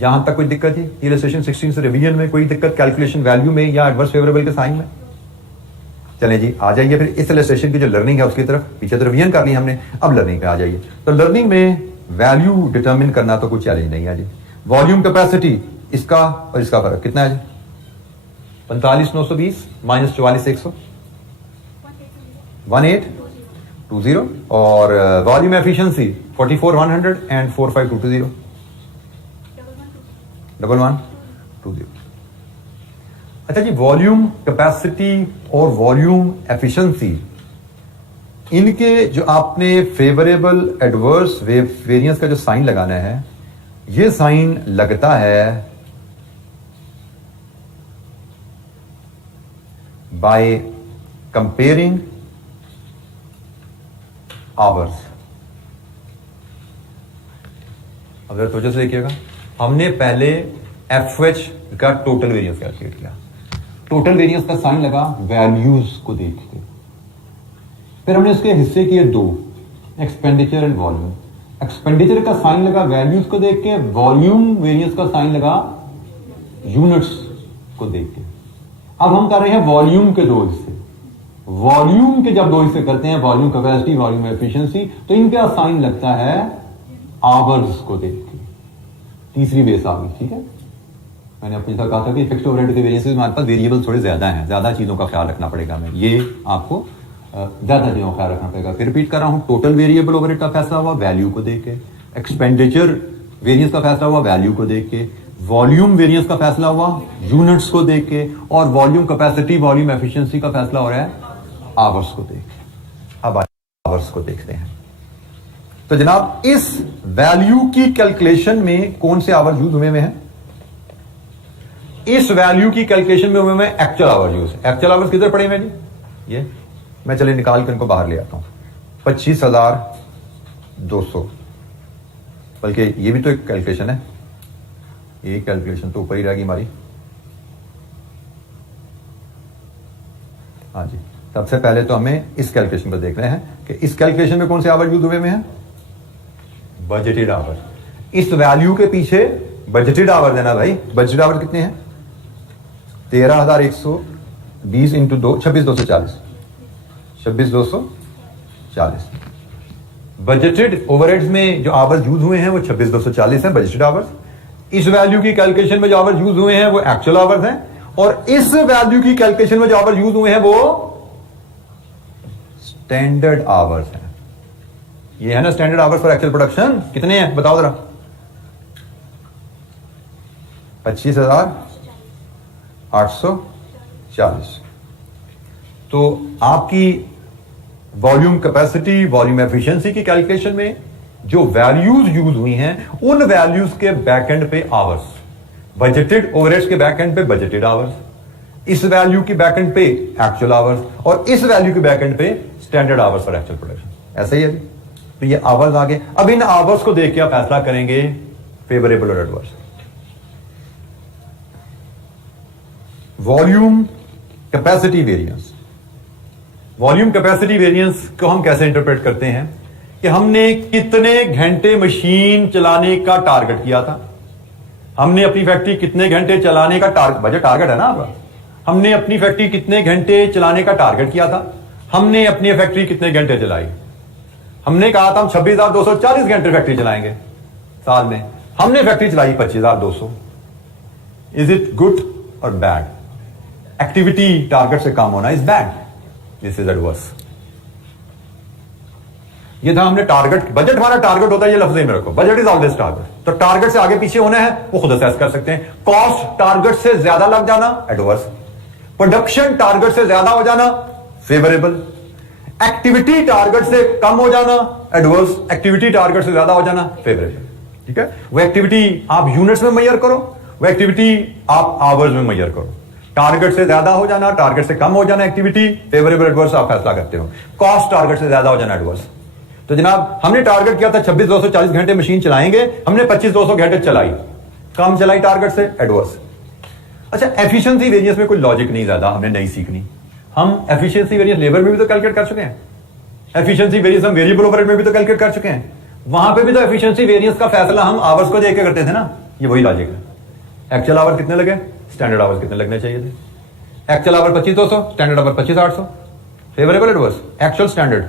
जहां तक कोई दिक्कत है इलस्ट्रेशन 16 से रिवीजन में, कोई दिक्कत कैलकुलेशन वैल्यू में या एडवर्स फेवरेबल के साइन में? चलें जी, आ जाइए फिर इस इलस्ट्रेशन की जो लर्निंग है उसकी तरफ। पीछे तो रिवीजन कर ली हमने, अब लर्निंग पे आ जाइए। तो लर्निंग में वैल्यू डिटरमिन करना तो कोई चैलेंज नहीं है जी। वॉल्यूम कैपेसिटी इसका और इसका फर्क कितना है जी? 45,920 माइनस 44,100, 1820। और वॉल्यूम एफिशिएंसी 44,100 एंड 45,220, 11,120। अच्छा जी, वॉल्यूम कैपेसिटी और वॉल्यूम एफिशिएंसी, इनके जो आपने फेवरेबल एडवर्स वेरिएंस का जो साइन लगाना है, ये साइन लगता है बाय कंपेयरिंग आवर्स। अब जरा तवज्जो से देखिएगा, हमने पहले एफएच का टोटल वेरिएंस कैलकुलेट किया। टोटल वेरिएंस का साइन लगा वैल्यूज को देख के। फिर हमने उसके हिस्से किए दो, एक्सपेंडिचर एंड वॉल्यूम। एक्सपेंडिचर का साइन लगा वैल्यूज को देख के, वॉल्यूम वेरिएंस का साइन लगा यूनिट्स को देख के। अब हम कर रहे हैं वॉल्यूम के दो हिस्से। वॉल्यूम के जब दो हिस्से करते हैं, वॉल्यूम कैपेसिटी, वॉल्यूम एफिशिएंसी, तो इनका साइन लगता है आवर्स को देख के। तीसरी बेस आ गई। ठीक है, मैंने अपने साथ कहा था कि फिक्स्ड ओवरहेड के वेरिएंसेस में हमारे पास वेरिएबल थोड़े ज्यादा हैं, ज्यादा चीजों का ख्याल रखना पड़ेगा हमें, ये आपको ज्यादा चीजों का ख्याल रखना पड़ेगा। फिर रिपीट कर रहा हूं, टोटल वेरिएबल ओवरहेड का फैसला हुआ वैल्यू को देख के, एक्सपेंडिचर वेरिएंस का फैसला हुआ वैल्यू को देख के, वॉल्यूम वेरिएंस का फैसला हुआ यूनिट्स को देख के, और वॉल्यूम कैपेसिटी, वॉल्यूम एफिशिएंसी का फैसला हो रहा है आवर्स को देख के। अब आवर्स को देखते हैं। तो जनाब इस वैल्यू की कैलकुलेशन में कौन से आवर यूज हुए हैं? इस वैल्यू की कैलकुलेशन में हुए हैं actual our use. Actual hours किधर पड़े हैं जी? ये मैं चले निकाल कर इनको बाहर ले आता हूं। 25,200, बल्कि ये भी तो एक कैलकुलेशन है, ये कैलकुलेशन तो ऊपर ही रहेगी हमारी। हाँ जी, सबसे पहले तो हमें इस कैलकुलेशन को देखना है कि इस कैलकुलेशन में कौन से आवर यूज हुए हैं? Budgeted our. इस वैल्यू के पीछे बजटेड आवर देना भाई। बजटेड आवर कितने हैं? 13,120 इंटू 2, 26,240, 26,240। बजटेड ओवरहेड्स में जो आवर्स यूज हुए हैं वो 26,240 हैं, बजटेड आवर्स। इस वैल्यू की कैलकुलेशन में जो आवर्स यूज हुए हैं वो एक्चुअल आवर्स हैं, और इस वैल्यू की कैलकुलेशन में जो आवर्स यूज हुए हैं वो स्टैंडर्ड आवर्स हैं। ये है ना standard hours for actual production, कितने हैं बताओ जरा? 25,840। तो आपकी वॉल्यूम कैपेसिटी, वॉल्यूम एफिशिएंसी की कैलकुलेशन में जो वैल्यूज यूज हुई हैं, उन वैल्यूज के बैकएंड पे आवर्स, बजटेड ओवरहेड्स के बैकएंड पे बजटेड आवर्स, इस वैल्यू की बैकएंड पे एक्चुअल आवर्स, और इस वैल्यू की बैकएंड पे standard hours for actual production. ऐसा ही है जी। तो ये आवर्स आगे, अब इन आवर्स को देख के आप फैसला करेंगे फेवरेबल और adverse. Volume capacity variance, volume capacity variance को हम कैसे इंटरप्रेट करते हैं कि हमने कितने घंटे मशीन चलाने का टारगेट किया था, हमने अपनी फैक्ट्री कितने घंटे चलाने का बजट टारगेट है ना आपका, हमने अपनी फैक्ट्री कितने घंटे चलाने का टारगेट किया था, हमने अपनी फैक्ट्री कितने घंटे चलाई, हमने कहा था हम 26,240 घंटे फैक्ट्री चलाएंगे साल में, हमने फैक्ट्री चलाई 25,200। इज इट गुड और बैड? एक्टिविटी टारगेट से कम होना is bad, this is adverse. ये था हमने टारगेट, बजट हमारा टारगेट होता है, ये लफ्ज में रखो, बजट इज ऑलवेज टारगेट। तो टारगेट से आगे पीछे होना है वो खुद असेस कर सकते हैं। कॉस्ट टारगेट से ज्यादा लग जाना एडवर्स, प्रोडक्शन टारगेट से ज्यादा हो जाना फेवरेबल, एक्टिविटी टारगेट से कम हो जाना एडवर्स, एक्टिविटी टारगेट से ज्यादा हो जाना फेवरेबल। ठीक है, वो एक्टिविटी आप यूनिट्स में मेजर करो, वो एक्टिविटी आप आवर्स में मेजर करो। टारगेट से ज्यादा हो जाना, टारगेट से कम हो जाना एक्टिविटी, फेवरेबल एडवर्स आप फैसला करते हो। कॉस्ट टारगेट से ज्यादा हो जाना एडवर्स। तो जनाब हमने टारगेट किया था 26,240 घंटे मशीन चलाएंगे, हमने 25,200 घंटे चलाई, कम चलाई टारगेट से एडवर्स। अच्छा, एफिशिएंसी वेरिएंस में कोई लॉजिक नहीं ज्यादा हमने नहीं सीखनी। हम एफिशिएंसी वेरिएंस लेबर में भी तो कैलकुलेट कर चुके हैं, एफिशिएंसी वेरिएंस हम वेरिएबल ओवरहेड में भी तो कैलकुलेट कर चुके हैं, वहां पे भी तो एफिशिएंसी वेरिएंस का फैसला हम आवर्स को देख के करते थे ना। ये वही लॉजिक है। एक्चुअल आवर कितने लगे, स्टैंडर्ड आवर्स कितने लगने चाहिए थे। Actual our 25,200, standard our 25,800, favourable adverse, actual standard,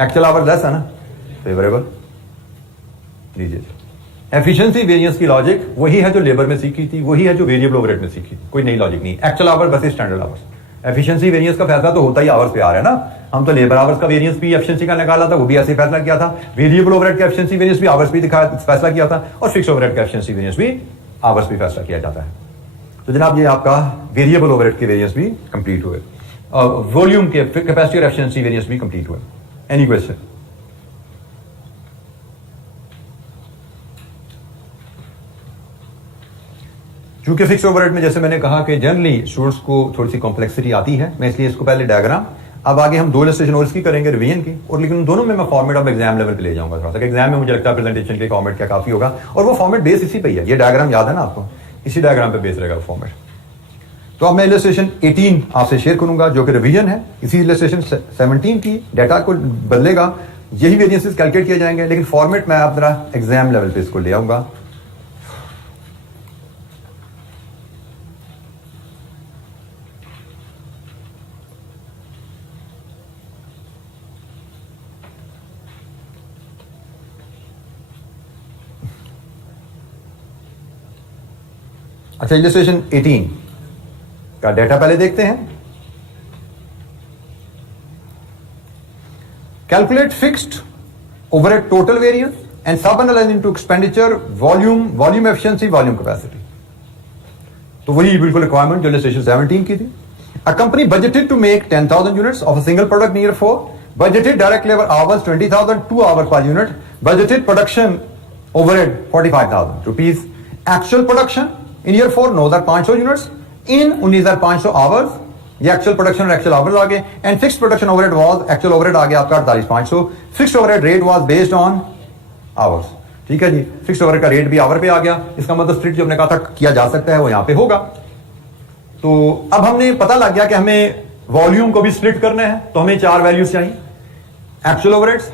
actual our less है ना, फेवरेबल। लीजिए, एफिशिएंसी वेरिएंस की लॉजिक वही है जो लेबर में सीखी थी, वही है जो वेरिएबल ओवरहेड में सीखी, कोई नई लॉजिक नहीं। एक्चुअल आवर बस स्टैंडर्ड आवर्स। एफिशिएंसी वेरिएंस का फैसला तो होता ही आवर्स पे आ रहा है ना। हम तो लेबर आवर्स का वेरिएंस भी एफिशिएंसी का निकाला था, वो भी ऐसे फैसला किया था। वेरिएबल ओवरहेड का एफिशिएंसी वेरिएंस भी आवर्स भी फैसला किया था, और फिक्स्ड ओवरहेड का एफिशिएंसी वेरिएंस भी आवर्स भी फैसला किया जाता है। तो जनाब ये आपका वेरिएबल ओवरहेड के वेरिएंस भी कंप्लीट हुए, और वॉल्यूम के कैपेसिटी और एफिशिएंसी वेरिएंस भी कंप्लीट हुए। Any question? क्योंकि फिक्स ओवरहेड में जैसे मैंने कहा कि जनरली स्टूडेंट्स को थोड़ी सी कॉम्प्लेक्सिटी आती है, मैं इसलिए इसको पहले डायग्राम, अब आगे हम 2 इलस्ट्रेशन और इसकी करेंगे रिवीजन की, और लेकिन दोनों में मैं फॉर्मेट ऑफ एग्जाम लेवल पे ले जाऊंगा थोड़ा सा। एग्जाम में मुझे लगता है प्रेजेंटेशन के फॉर्मेट क्या काफी होगा, और वो फॉर्मेट बेस इसी पे ही है। ये डायग्राम याद है ना आपको, इसी डायग्राम पे बेस रहेगा वो फॉर्मेट। तो अब मैं इलस्ट्रेशन 18 आपसे शेयर करूंगा जो कि रिवीजन है। इसी इलस्ट्रेशन 17 की डाटा को बदलेगा, यही वेरिएंसेस कैलकुलेट किए जाएंगे, लेकिन फॉर्मेट मैं आप जरा एग्जाम लेवल पे इसको ले आऊंगा। अच्छा, इलस्ट्रेशन 18 का डाटा पहले देखते हैं। Calculate fixed overhead total variance and sub analyse into expenditure, volume efficiency, volume capacity. तो वही बिल्कुल रिक्वायरमेंट जो इलस्ट्रेशन 17 की थी। A company budgeted to make 10,000 units of a single product in year 4, budgeted direct labour hours 20,000, 2 hours per unit, budgeted production overhead 45,000 rupees, actual production in year 4 9,500 units in 19,500 hours, ये actual production और actual hours आ गए। And fixed production overhead was, actual overhead आ गया आपका 48,500, fixed overhead rate was based on hours. ठीक है जी, फिक्स्ड ओवरहेड का रेट भी आवर पे आ गया। इसका मतलब स्प्लिट जो हमने कहा था किया जा सकता है वो यहां पे होगा। तो अब हमने पता लग गया कि हमें वॉल्यूम को भी स्प्लिट करना है, तो हमें 4 वैल्यूज चाहिए, actual overheads,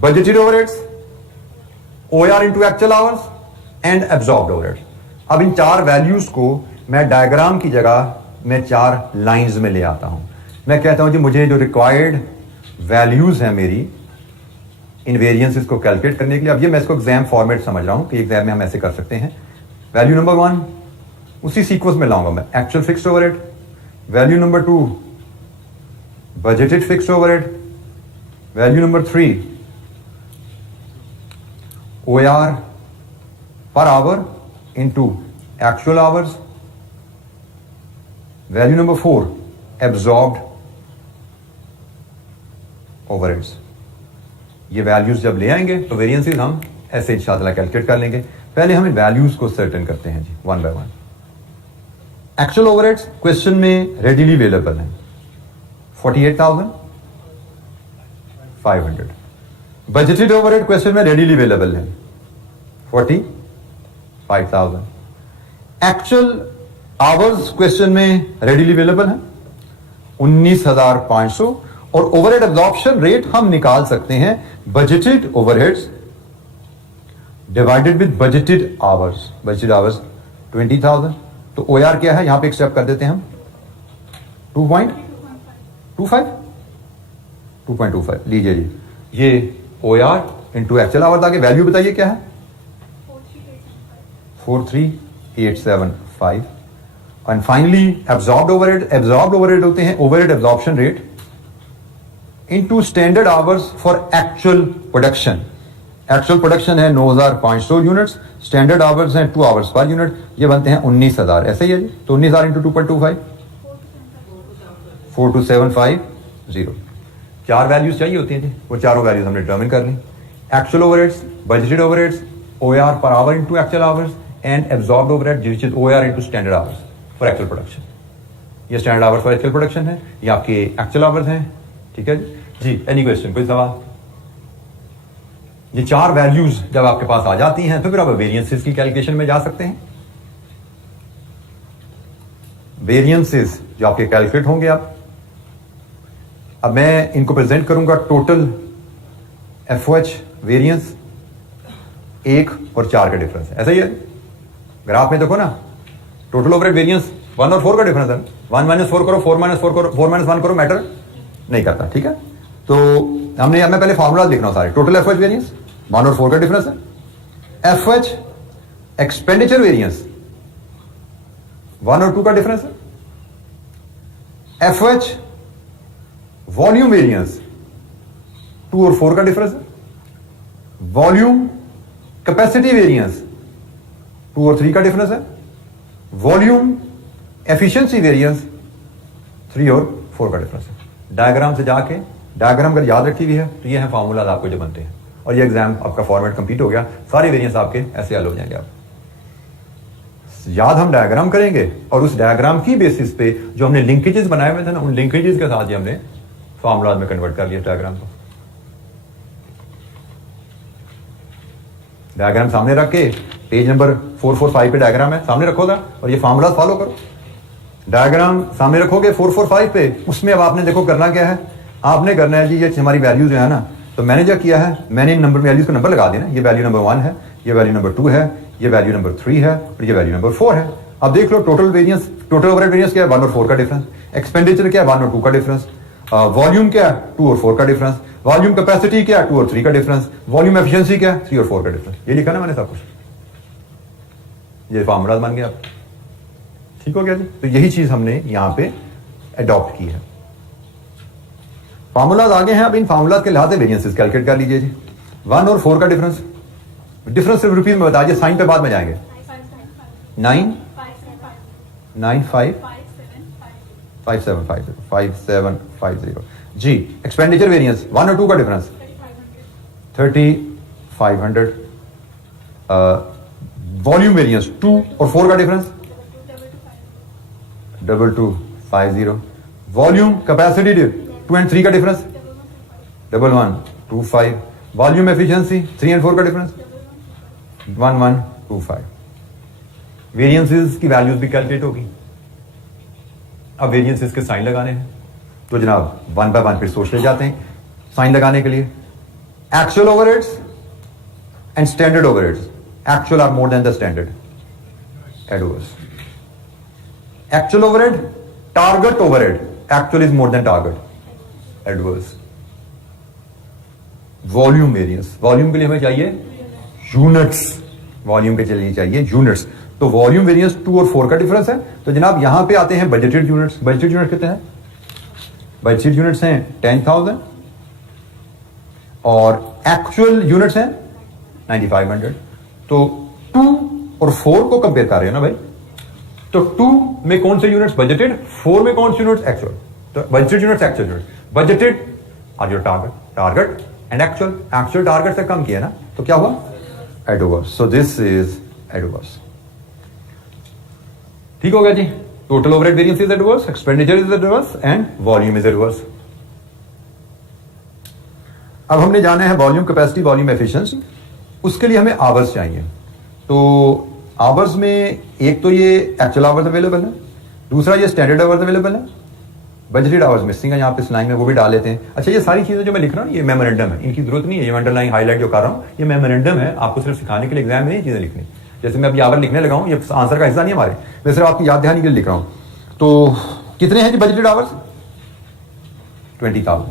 budgeted overheads, OR into actual hours and absorbed overheads. अब इन 4 वैल्यूज को मैं डायग्राम की जगह मैं 4 लाइंस में ले आता हूं। मैं कहता हूं जी मुझे जो रिक्वायर्ड वैल्यूज हैं मेरी इन वेरिएंसेस को कैलकुलेट करने के लिए, अब ये मैं इसको एग्जाम फॉर्मेट समझ रहा हूं कि एग्जाम में हम ऐसे कर सकते हैं। वैल्यू नंबर 1 उसी सीक्वेंस में लाऊंगा मैं, actual fixed overhead, value number 2 budgeted fixed overhead, value number 3 OAR per hour into actual hours. Value number 4 absorbed overheads. ये वैल्यूज जब ले आएंगे तो वेरिएंसेस हम ऐसे इंशाल्लाह कैलकुलेट कर लेंगे। पहले हम इन वैल्यूज को सर्टेन करते हैं जी, one by one. Actual overheads question में रेडीली अवेलेबल हैं 48,500। बजटेड ओवरहेड क्वेश्चन में रेडीली अवेलेबल है 45,000। एक्चुअल आवर्स क्वेश्चन में रेडीली अवेलेबल है 19,500। और ओवरहेड एब्जॉर्प्शन रेट हम निकाल सकते हैं budgeted overheads divided with budgeted hours. Budgeted hours 20,000। तो OAR क्या है, यहां पे एक स्टेप कर देते हैं हम 2.25 लीजिए जी। ये OAR इंटू एक्चुअल आवर्स आगे वैल्यू बताइए क्या है 43875। And finally absorbed overhead. Absorbed overhead होते हैं overhead absorption rate into standard hours for actual production. Actual production है 9,500 यूनिट्स, स्टैंडर्ड आवर्स हैं 2 आवर्स पर यूनिट, ये बनते हैं 19,000। ऐसे ही है जी। तो 19,000 इंटू 2.25 42750। 4 वैल्यूज चाहिए होती हैं जी, वो चारों वैल्यूज हमने डिटरमिन कर ली। Actual overheads, budgeted overheads, OAR per hour into actual hours and absorbed overhead which is OAR into standard hours for actual production. ये standard hours for actual production है, ये आपके एक्चुअल आवर्स हैं। ठीक है जी। एनी क्वेश्चन, कोई सवाल? ये 4 वैल्यूज जब आपके पास आ जाती हैं तो फिर आप वेरिएंसेस की कैलकुलेशन में जा सकते हैं। वेरिएंसेस जो आपके कैलकुलेट होंगे अब मैं इनको प्रेजेंट करूंगा टोटल FOH वेरिएंस 1 और 4 का डिफरेंस है। ऐसा ही है, ग्राफ में देखो ना, टोटल ओवरहेड वेरिएंस 1 और 4 का डिफरेंस है। 1 - 4 करो, 4 - 4 करो, 4 - 1 करो, मैटर नहीं करता। ठीक है, तो मैं पहले फॉर्मूला लिख रहा हूं सारे। टोटल FOH वेरिएंस 1 और 4 का डिफरेंस है। FOH एक्सपेंडिचर वेरिएंस 1 और 2 का डिफरेंस है। FOH वॉल्यूम वेरिएंस 2 और 4 का डिफरेंस है। वॉल्यूम कैपेसिटी वेरिएंस 2 और 3 का डिफरेंस है। वॉल्यूम एफिशिएंसी वेरिएंस 3 और 4 का डिफरेंस है। डायग्राम से जाके, डायग्राम अगर याद रखी हुई है तो ये हैं फार्मूलाज आपको जो बनते हैं, और ये एग्जाम आपका फॉर्मेट कंप्लीट हो गया। सारे वेरिएंस आपके ऐसे हल हो जाएंगे। आप याद हम डायग्राम करेंगे और उस डायग्राम की बेसिस पे जो हमने लिंकेजेस बनाए हुए थे ना, उन लिंकेजेस के साथ ही हमने फार्मूलाज में कन्वर्ट कर लिया डायग्राम को। डायग्राम सामने रख के, पेज नंबर 445 पे डायग्राम है, सामने रखोगा और ये फार्मूलाज फॉलो करो। डायग्राम सामने रखोगे 445 पे, उसमें अब आपने देखो करना क्या है, आपने करना है जी, ये हमारी वैल्यूज जो है ना, तो मैंने क्या किया है, मैंने इन नंबर वैल्यूज को नंबर लगा देना। ये वैल्यू नंबर 1 है, ये वैल्यू नंबर 2 है, ये वैल्यू नंबर 3 है और ये वैल्यू नंबर 4 है। अब देख लो total variance, total overhead variance क्या है 1 और 4 का डिफरेंस। एक्सपेंडिचर क्या है 1 और 2 का डिफरेंस। वॉल्यूम क्या है 2 और 4 का डिफरेंस। वॉल्यूम कैपेसिटी क्या है 2 और 3 का डिफरेंस। वॉल्यूम एफिशिएंसी क्या है 3 और 4 का डिफरेंस। ये लिखा ना मैंने सब कुछ, ये फार्मूला बन गया। ठीक हो गया जी। तो यही चीज हमने यहां पे अडॉप्ट की है। फार्मूलाज आगे हैं, अब इन फार्मूलाज के लिहाज से वेरिएंसेस कैलकुलेट कर लीजिए जी। 1 और 4 का डिफरेंस, डिफरेंस सिर्फ रुपीज में बताइए, साइन पे बाद में जाएंगे। 5750 जी। एक्सपेंडिचर वेरिएंस 1 और 2 का डिफरेंस 3500। वॉल्यूम वेरिएंस 2 और 4 का डिफरेंस 2250। वॉल्यूम कैपेसिटी 2 एंड 3 का डिफरेंस 1125। वॉल्यूम एफिशिएंसी 3 एंड 4 का डिफरेंस 1125। वेरिएंसेस की वैल्यूज भी कैलकुलेट होगी। अब वेरिएंसेस के साइन लगाने हैं, तो जनाब 1 बाय 1 फिर सोच ले जाते हैं साइन लगाने के लिए। Actual overheads and standard overheads, actual are more than the standard, adverse. Actual overhead, target overhead, actual is more than target, adverse. Volume variance, volume के लिए हमें चाहिए यूनिट्स, वॉल्यूम के लिए चाहिए यूनिट्स। तो वॉल्यूम वेरिएंस 2 और 4 का डिफरेंस है। तो जनाब यहां पे आते हैं बजटेड यूनिट्स। बजटेड यूनिट कितने हैं? बजटेड यूनिट्स हैं 10,000, और एक्चुअल यूनिट्स हैं 9500। तो 2 और 4 को कंपेयर कर रहे हो ना भाई, तो 2 में कौन से यूनिट्स बजटेड, 4 में कौन से यूनिट्स एक्चुअल। तो budgeted units actual unit, budgeted are your target and actual target से कम किया ना, तो क्या हुआ adverse. So this is adverse. ठीक हो गया जी। Total overhead variance is adverse, expenditure is adverse and volume is adverse. अब हमने जाना है वॉल्यूम कैपेसिटी, वॉल्यूम एफिशिएंसी। उसके लिए हमें आवर्स चाहिए। तो आवर्स में एक तो ये एक्चुअल आवर्स अवेलेबल है, दूसरा ये स्टैंडर्ड आवर्स अवेलेबल है, बजटेड आवर्स मिसिंग है यहाँ पे इस लाइन में, वो भी डाल लेते हैं। अच्छा, ये सारी चीजें जो मैं लिख रहा हूँ ये मेमोरेंडम है, इनकी जरूरत नहीं है, ये अंडरलाइन हाईलाइट जो कर रहा हूँ ये मेमोरेंडम है, आपको सिर्फ सिखाने के लिए एग्जाम में नहीं चीजें लिखनी। जैसे मैं अभी आवर लिखने लगा हूँ, ये आंसर का हिस्सा नहीं हमारे, मैं सिर्फ आपकी याद दहानी के लिए लिख रहा हूँ। तो कितने हैं जी बजटेड आवर्स, 20,000।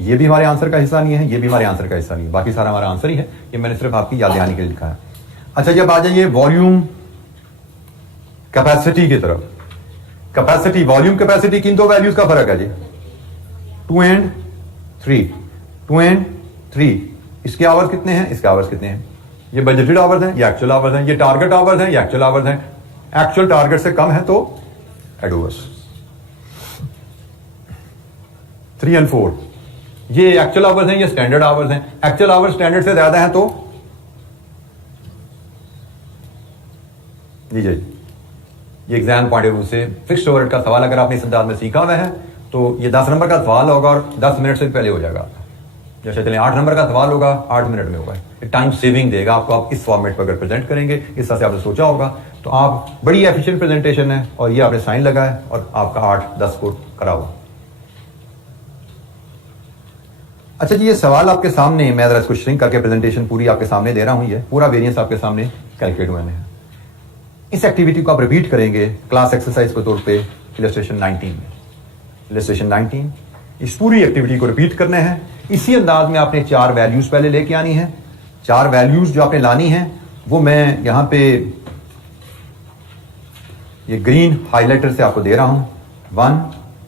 ये भी हमारे आंसर का हिस्सा नहीं है, ये भी हमारे आंसर का हिस्सा नहीं है, बाकी सारा हमारा आंसर ही है, ये मैंने सिर्फ आपकी याद दहानी के लिए लिखा है। अच्छा, जब आ जाइए वॉल्यूम कैपेसिटी की तरफ, कैपेसिटी वॉल्यूम कैपेसिटी किन दो वैल्यूज का फर्क है जी, 2 and 3, 2 and 3। इसके आवर्स कितने हैं, इसके आवर्स कितने हैं, ये बजटेड आवर्स हैं, ये एक्चुअल आवर्स हैं, ये टारगेट आवर्स हैं, ये एक्चुअल आवर्स हैं। एक्चुअल टारगेट से कम है तो एडवर्स। 3 and 4, ये एक्चुअल आवर्स हैं, ये स्टैंडर्ड आवर्स हैं, एक्चुअल आवर्स स्टैंडर्ड से ज्यादा है तो जी जी। ये एग्जाम पॉइंट ऑफ व्यू से फिक्स्ड ओवरहेड का सवाल अगर आपने इस अंदाज में सीखा हुआ है तो ये 10 नंबर का सवाल होगा और 10 मिनट से पहले हो जाएगा। जैसे चले 8 नंबर का सवाल होगा, 8 मिनट में होगा। टाइम सेविंग देगा आपको, आप इस फॉर्मेट पर अगर प्रेजेंट करेंगे, इस तरह से आपने सोचा होगा तो आप बड़ी एफिशिएंट प्रेजेंटेशन है, और ये आपने साइन लगा है और आपका 8-10 स्कोर करा हुआ। अच्छा जी, ये सवाल आपके सामने, मैं जरा इसको श्रिंक करके प्रेजेंटेशन पूरी आपके सामने दे रहा हूं, ये पूरा वेरिएंस आपके सामने कैलकुलेट हुए हैं। इस एक्टिविटी को आप रिपीट करेंगे क्लास एक्सरसाइज के तौर पे इलस्ट्रेशन 19 में। इलस्ट्रेशन 19, इस पूरी एक्टिविटी को रिपीट करना है। इसी अंदाज में आपने 4 वैल्यूज पहले लेके आनी है। 4 वैल्यूज जो आपने लानी है वो मैं यहां पे ये ग्रीन हाइलाइटर से आपको दे रहा हूं। 1,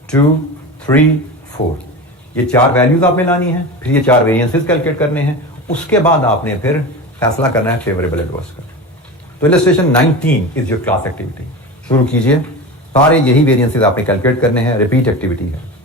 2, 3, 4, ये 4 वैल्यूज आपने लानी है। फिर ये 4 वेरिएंसेस कैलकुलेट करने हैं। उसके बाद आपने फिर फैसला करना है फेवरेबल एडवर्स का। तो illustration 19 is your class activity. शुरू कीजिए। सारे यही वेरिएंसेस आपने कैलकुलेट करने हैं, रिपीट एक्टिविटी है।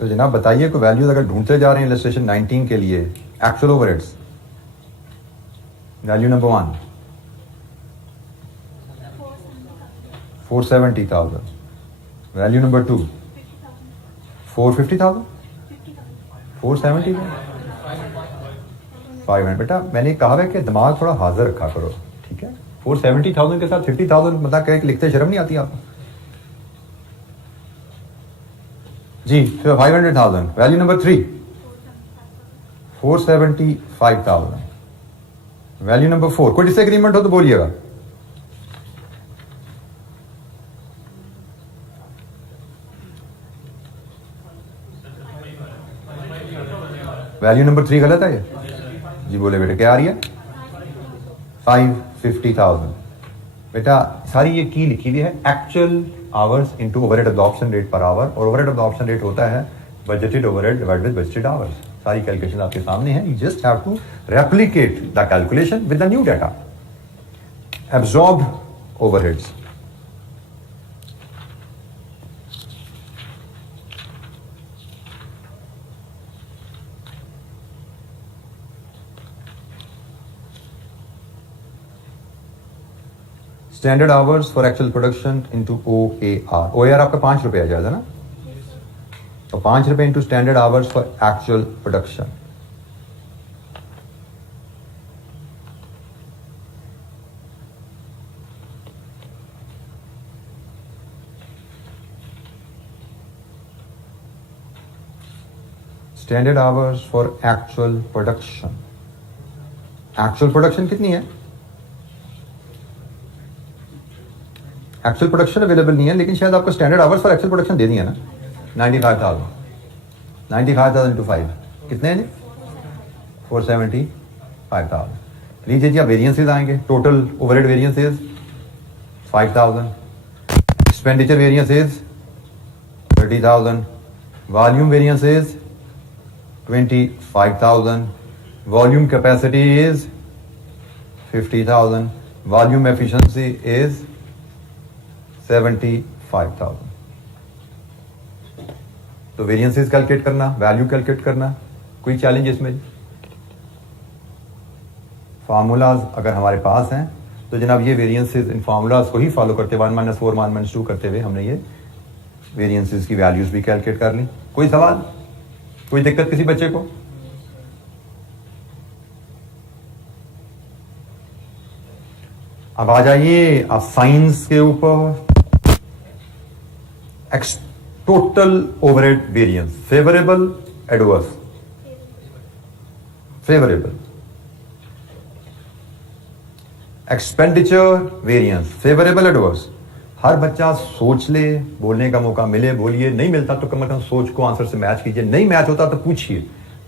तो जनाब बताइए कोई वैल्यूज अगर ढूंढते जा रहे हैं इलस्ट्रेशन 19 के लिए, actual overheads. Value number 1 470,000। Value number 2 450,000। 470 500। बेटा मैंने कहा है कि दिमाग थोड़ा हाजिर रखा करो, ठीक है। 470,000 के साथ 50,000 मतलब कह लिखते शर्म नहीं आती आपको जी। 500,000। Value number 3 475,000। वैल्यू नंबर 4, कोई डिसएग्रीमेंट हो तो बोलिएगा। वैल्यू नंबर 3 गलत है ये? जी बोले बेटे, क्या आ रही है? 550,000। बेटा सारी ये की लिखी हुई है actual hours into overhead absorption rate per hour, और ओवरहेड एब्जॉर्प्शन रेट होता है budgeted overhead divided with budgeted hours. सारी कैलकुलेशन आपके सामने है, you just have to replicate the calculation with the new data. Absorbed overheads, standard hours for actual production into OAR। OAR आपका 5 रुपये आ जाएगा ना, तो 5 रुपये into standard hours for actual production. Standard hours for actual production, actual production कितनी है? Actual production available नहीं है, लेकिन शायद आपको standard hours for actual production दे दिया ना। 95,000, 95,000 इंटू 5 कितने हैं जी? 475,000। लीजिए जी, अब वेरियंसेस आएंगे। Total overhead variances 5,000, expenditure variances 30,000, volume variances 25,000, volume capacity is 50,000, volume efficiency is 75,000। तो वेरिएंसेस कैलकुलेट करना, वैल्यू कैलकुलेट करना, कोई चैलेंज इसमें? फार्मूलाज अगर हमारे पास हैं तो जनाब ये वेरिएंसेस इन फार्मूलाज को ही फॉलो करते 1 - 4 1 - 2 करते हुए हमने ये वेरिएंसेस की वैल्यूज भी कैलकुलेट कर ली। कोई सवाल, कोई दिक्कत किसी बच्चे को? अब आ जाइए आप साइंस के ऊपर। Total overhead variance, favourable adverse? Favourable. Expenditure variance, favourable adverse? हर बच्चा सोच ले, बोलने का मौका मिले बोलिए, नहीं मिलता तो कम से कम सोच को आंसर से मैच कीजिए, नहीं मैच होता तो पूछिए,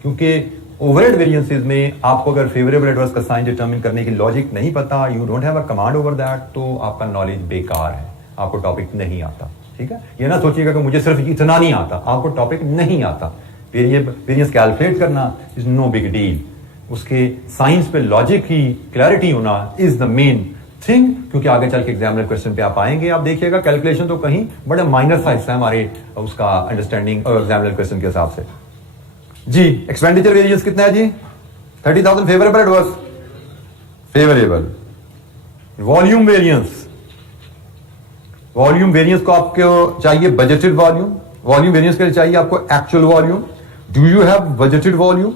क्योंकि ओवरहेड वेरिएंसेस में आपको अगर फेवरेबल एडवर्स का साइन डिटरमिन करने की लॉजिक नहीं पता, you don't have a command over that, तो आपका नॉलेज बेकार है, आपको टॉपिक नहीं आता। ठीक है, ये ना सोचिएगा कि मुझे सिर्फ इतना नहीं आता, आपको टॉपिक नहीं आता। वेरिएंस कैलकुलेट करना इज नो बिग डील, उसके साइंस पे लॉजिक की क्लैरिटी होना इज द मेन थिंग, क्योंकि आगे चल के एग्जामिनर क्वेश्चन पे आप आएंगे, आप देखिएगा कैलकुलेशन तो कहीं बड़े माइनर सा हिस्सा है हमारे उसका अंडरस्टैंडिंग और एग्जामिनर क्वेश्चन के हिसाब से। जी एक्सपेंडिचर वेरिएंस कितना है जी? 30,000। Favourable adverse? Favourable. Volume variance, volume variance को आपको चाहिए बजटेड वॉल्यूम, वॉल्यूम वेरिएंस के लिए चाहिए आपको actual volume. Do you have budgeted volume?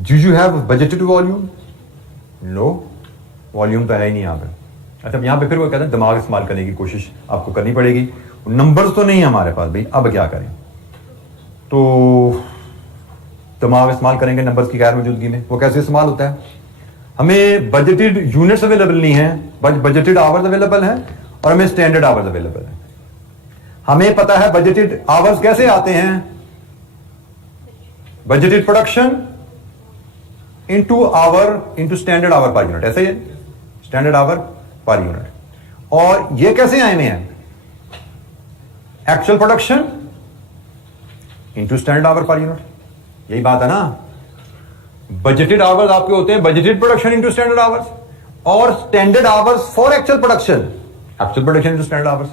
Do you have budgeted volume? No, volume तो है ही नहीं यहां पे। अच्छा, यहां पे फिर वो कहते हैं दिमाग इस्तेमाल करने की कोशिश आपको करनी पड़ेगी, नंबर्स तो नहीं है हमारे पास भाई, अब क्या करें? तो दिमाग इस्तेमाल करेंगे नंबर्स की गैर मौजूदगी में। वो कैसे इस्तेमाल होता है? हमें बजटेड यूनिट्स अवेलेबल नहीं है, बजटेड आवर्स अवेलेबल है, और हमें स्टैंडर्ड आवर्स अवेलेबल है। हमें पता है बजटेड आवर्स कैसे आते हैं, budgeted production into hour into standard hour per unit, ऐसे ही स्टैंडर्ड आवर पर यूनिट। और ये कैसे आए में है? Actual production into standard hour per unit, यही बात है ना। बजटेड आवर्स आपके होते हैं budgeted production into standard hours, और standard hours for actual production, actual production into standard hours.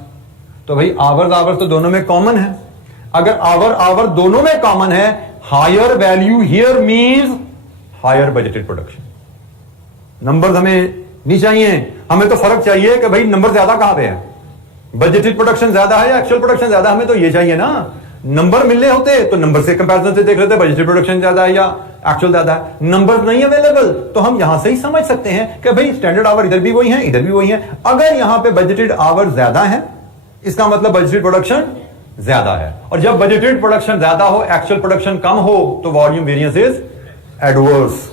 तो भाई आवर्स तो दोनों में कॉमन है। अगर आवर दोनों में कॉमन है, higher value here means higher budgeted production. Numbers हमें नहीं चाहिए, हमें तो फर्क चाहिए कि भाई नंबर ज्यादा कहां पे है, बजटेड प्रोडक्शन ज्यादा है या एक्चुअल प्रोडक्शन ज्यादा, हमें तो ये चाहिए ना। नंबर मिलने होते तो नंबर से कंपैरिजन से देख लेते बजटेड प्रोडक्शन ज्यादा है या एक्चुअल ज्यादा है। नंबर नहीं अवेलेबल तो हम यहां से ही समझ सकते हैं कि भाई स्टैंडर्ड आवर इधर भी वही है, इधर भी वही है। अगर यहां पे बजटेड आवर ज्यादा है, इसका मतलब बजटेड प्रोडक्शन ज्यादा है, और जब बजटेड प्रोडक्शन ज्यादा हो, एक्चुअल प्रोडक्शन कम हो, तो वॉल्यूम वेरिएंस इज एडवर्स।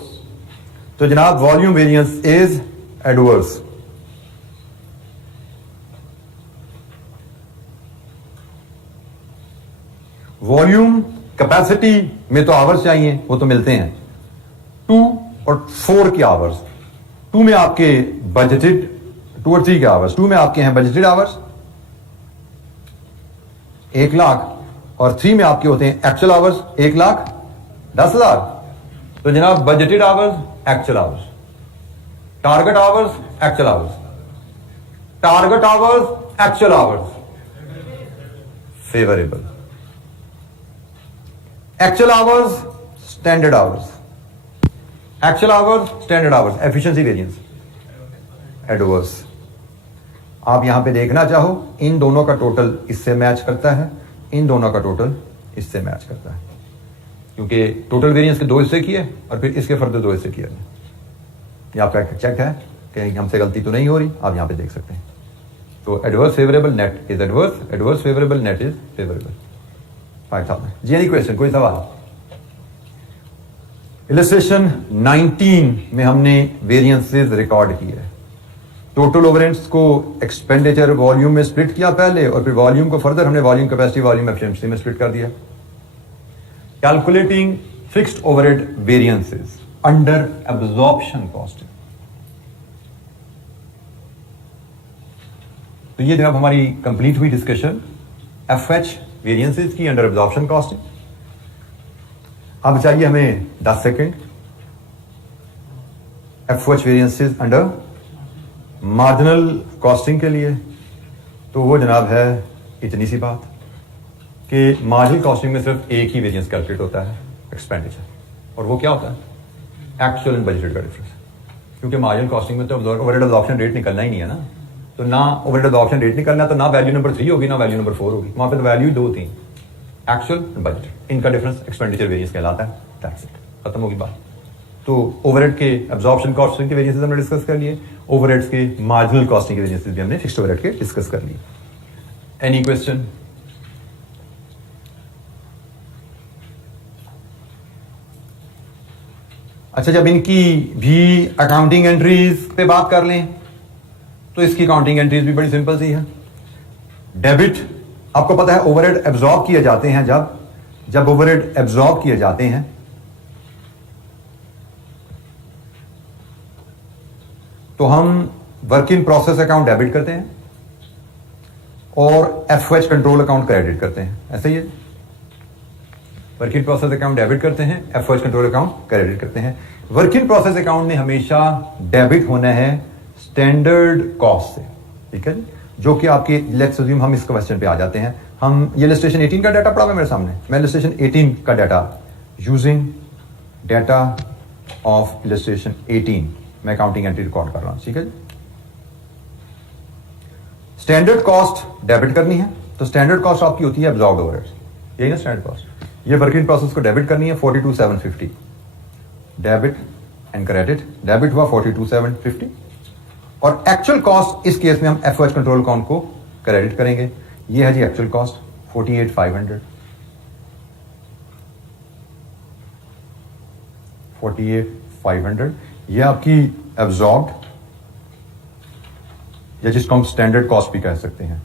तो जनाब volume variance is adverse. Volume capacity में तो आवर्स चाहिए, वो तो मिलते हैं 2 और 4 के आवर्स। 2 में आपके बजटेड, 2 और 3 के आवर्स, 2 में आपके हैं बजटेड आवर्स 1 लाख, और 3 में आपके होते हैं एक्चुअल आवर्स 1,10,000। तो जनाब budgeted hours, actual hours, target hours, actual hours, target hours, actual hours, favourable, actual hours, standard hours, actual hours, standard hours, efficiency variance adverse. आप यहां पे देखना चाहो, इन दोनों का टोटल इससे मैच करता है, इन दोनों का टोटल इससे मैच करता है, क्योंकि टोटल वेरिएंस के 2 हिस्से किए और फिर इसके फर्दर 2 हिस्से किए। ये आपका चेक है कि हमसे गलती तो नहीं हो रही, आप यहां पे देख सकते हैं। तो adverse favourable net is adverse, adverse favourable net is favourable. 5000 जी। एनी क्वेश्चन, कोई सवाल? इलस्ट्रेशन 19 में हमने वेरिएंसेस रिकॉर्ड किए। टोटल ओवरहेड्स को एक्सपेंडिचर वॉल्यूम में स्प्लिट किया पहले, और फिर वॉल्यूम को फर्दर हमने वॉल्यूम कैपेसिटी, वॉल्यूम एफिशिएंसी में स्प्लिट कर दिया। Calculating fixed overhead variances under absorption costing. तो ये जनाब हमारी कंप्लीट हुई डिस्कशन एफएच वेरिएंसेस की अंडर एब्जॉर्प्शन कॉस्टिंग। अब चाहिए हमें 10 second FH variances under marginal costing के लिए। तो वो जनाब है इतनी सी बात कि मार्जिनल कॉस्टिंग में सिर्फ एक ही वेरिएंस कैलकुलेट होता है, एक्सपेंडिचर, और वो क्या होता है? एक्चुअल एंड बजटेड का डिफरेंस। क्योंकि मार्जिनल कॉस्टिंग में तो ओवरहेड एब्जॉर्प्शन रेट निकलना ही नहीं है ना, तो ना ओवरहेड एब्जॉर्प्शन रेट निकलना, तो ना वैल्यू नंबर 3 होगी, ना वैल्यू नंबर 4 होगी, वहां पे तो वैल्यू 2 थी, एक्चुअल एंड बजटेड, इनका डिफरेंस एक्सपेंडिचर वेरिएंस कहलाता है। दैट्स इट, खत्म होगी बात। तो ओवरहेड के एब्जॉर्प्शन कॉस्टिंग के वेरिएंसेस हमने डिस्कस कर लिए, ओवरहेड्स के मार्जिनल कॉस्टिंग के वेरिएंसेस भी हमने फिक्स्ड ओवरहेड के डिस्कस कर लिए। Any question? अच्छा, जब इनकी भी अकाउंटिंग एंट्रीज पे बात कर लें तो इसकी अकाउंटिंग एंट्रीज भी बड़ी सिंपल सी है। डेबिट, आपको पता है ओवरहेड एब्जॉर्ब किए जाते हैं, जब ओवरहेड एब्जॉर्ब किए जाते हैं तो हम work in process account debit करते हैं और एफएच कंट्रोल अकाउंट क्रेडिट करते हैं। ऐसे ही है, work in process account debit करते हैं, एफएच कंट्रोल अकाउंट क्रेडिट करते हैं। वर्क इन प्रोसेस अकाउंट में हमेशा डेबिट होना है स्टैंडर्ड कॉस्ट से, ठीक है जी, जो कि आपके, लेट्स अज्यूम हम इस क्वेश्चन पे आ जाते हैं। हम ये इलस्ट्रेशन 18 का डाटा पड़ा हुआ है मेरे सामने, मैं इलस्ट्रेशन 18 का data using data of illustration 18 मैं अकाउंटिंग एंट्री रिकॉर्ड कर रहा हूं, ठीक है जी। स्टैंडर्ड कॉस्ट डेबिट करनी है, तो स्टैंडर्ड कॉस्ट आपकी होती है एब्जॉर्ब्ड ओवरहेड्स, यही ना स्टैंडर्ड कॉस्ट। ये वर्क इन प्रोसेस को डेबिट करनी है 42,750, डेबिट एंड क्रेडिट। डेबिट हुआ 42,750, और एक्चुअल कॉस्ट इस केस में हम एफएच कंट्रोल अकाउंट को क्रेडिट करेंगे। ये है जी एक्चुअल कॉस्ट 48,500, 48,500। ये आपकी एब्जॉर्ब्ड, या जिसको हम स्टैंडर्ड कॉस्ट भी कह सकते हैं,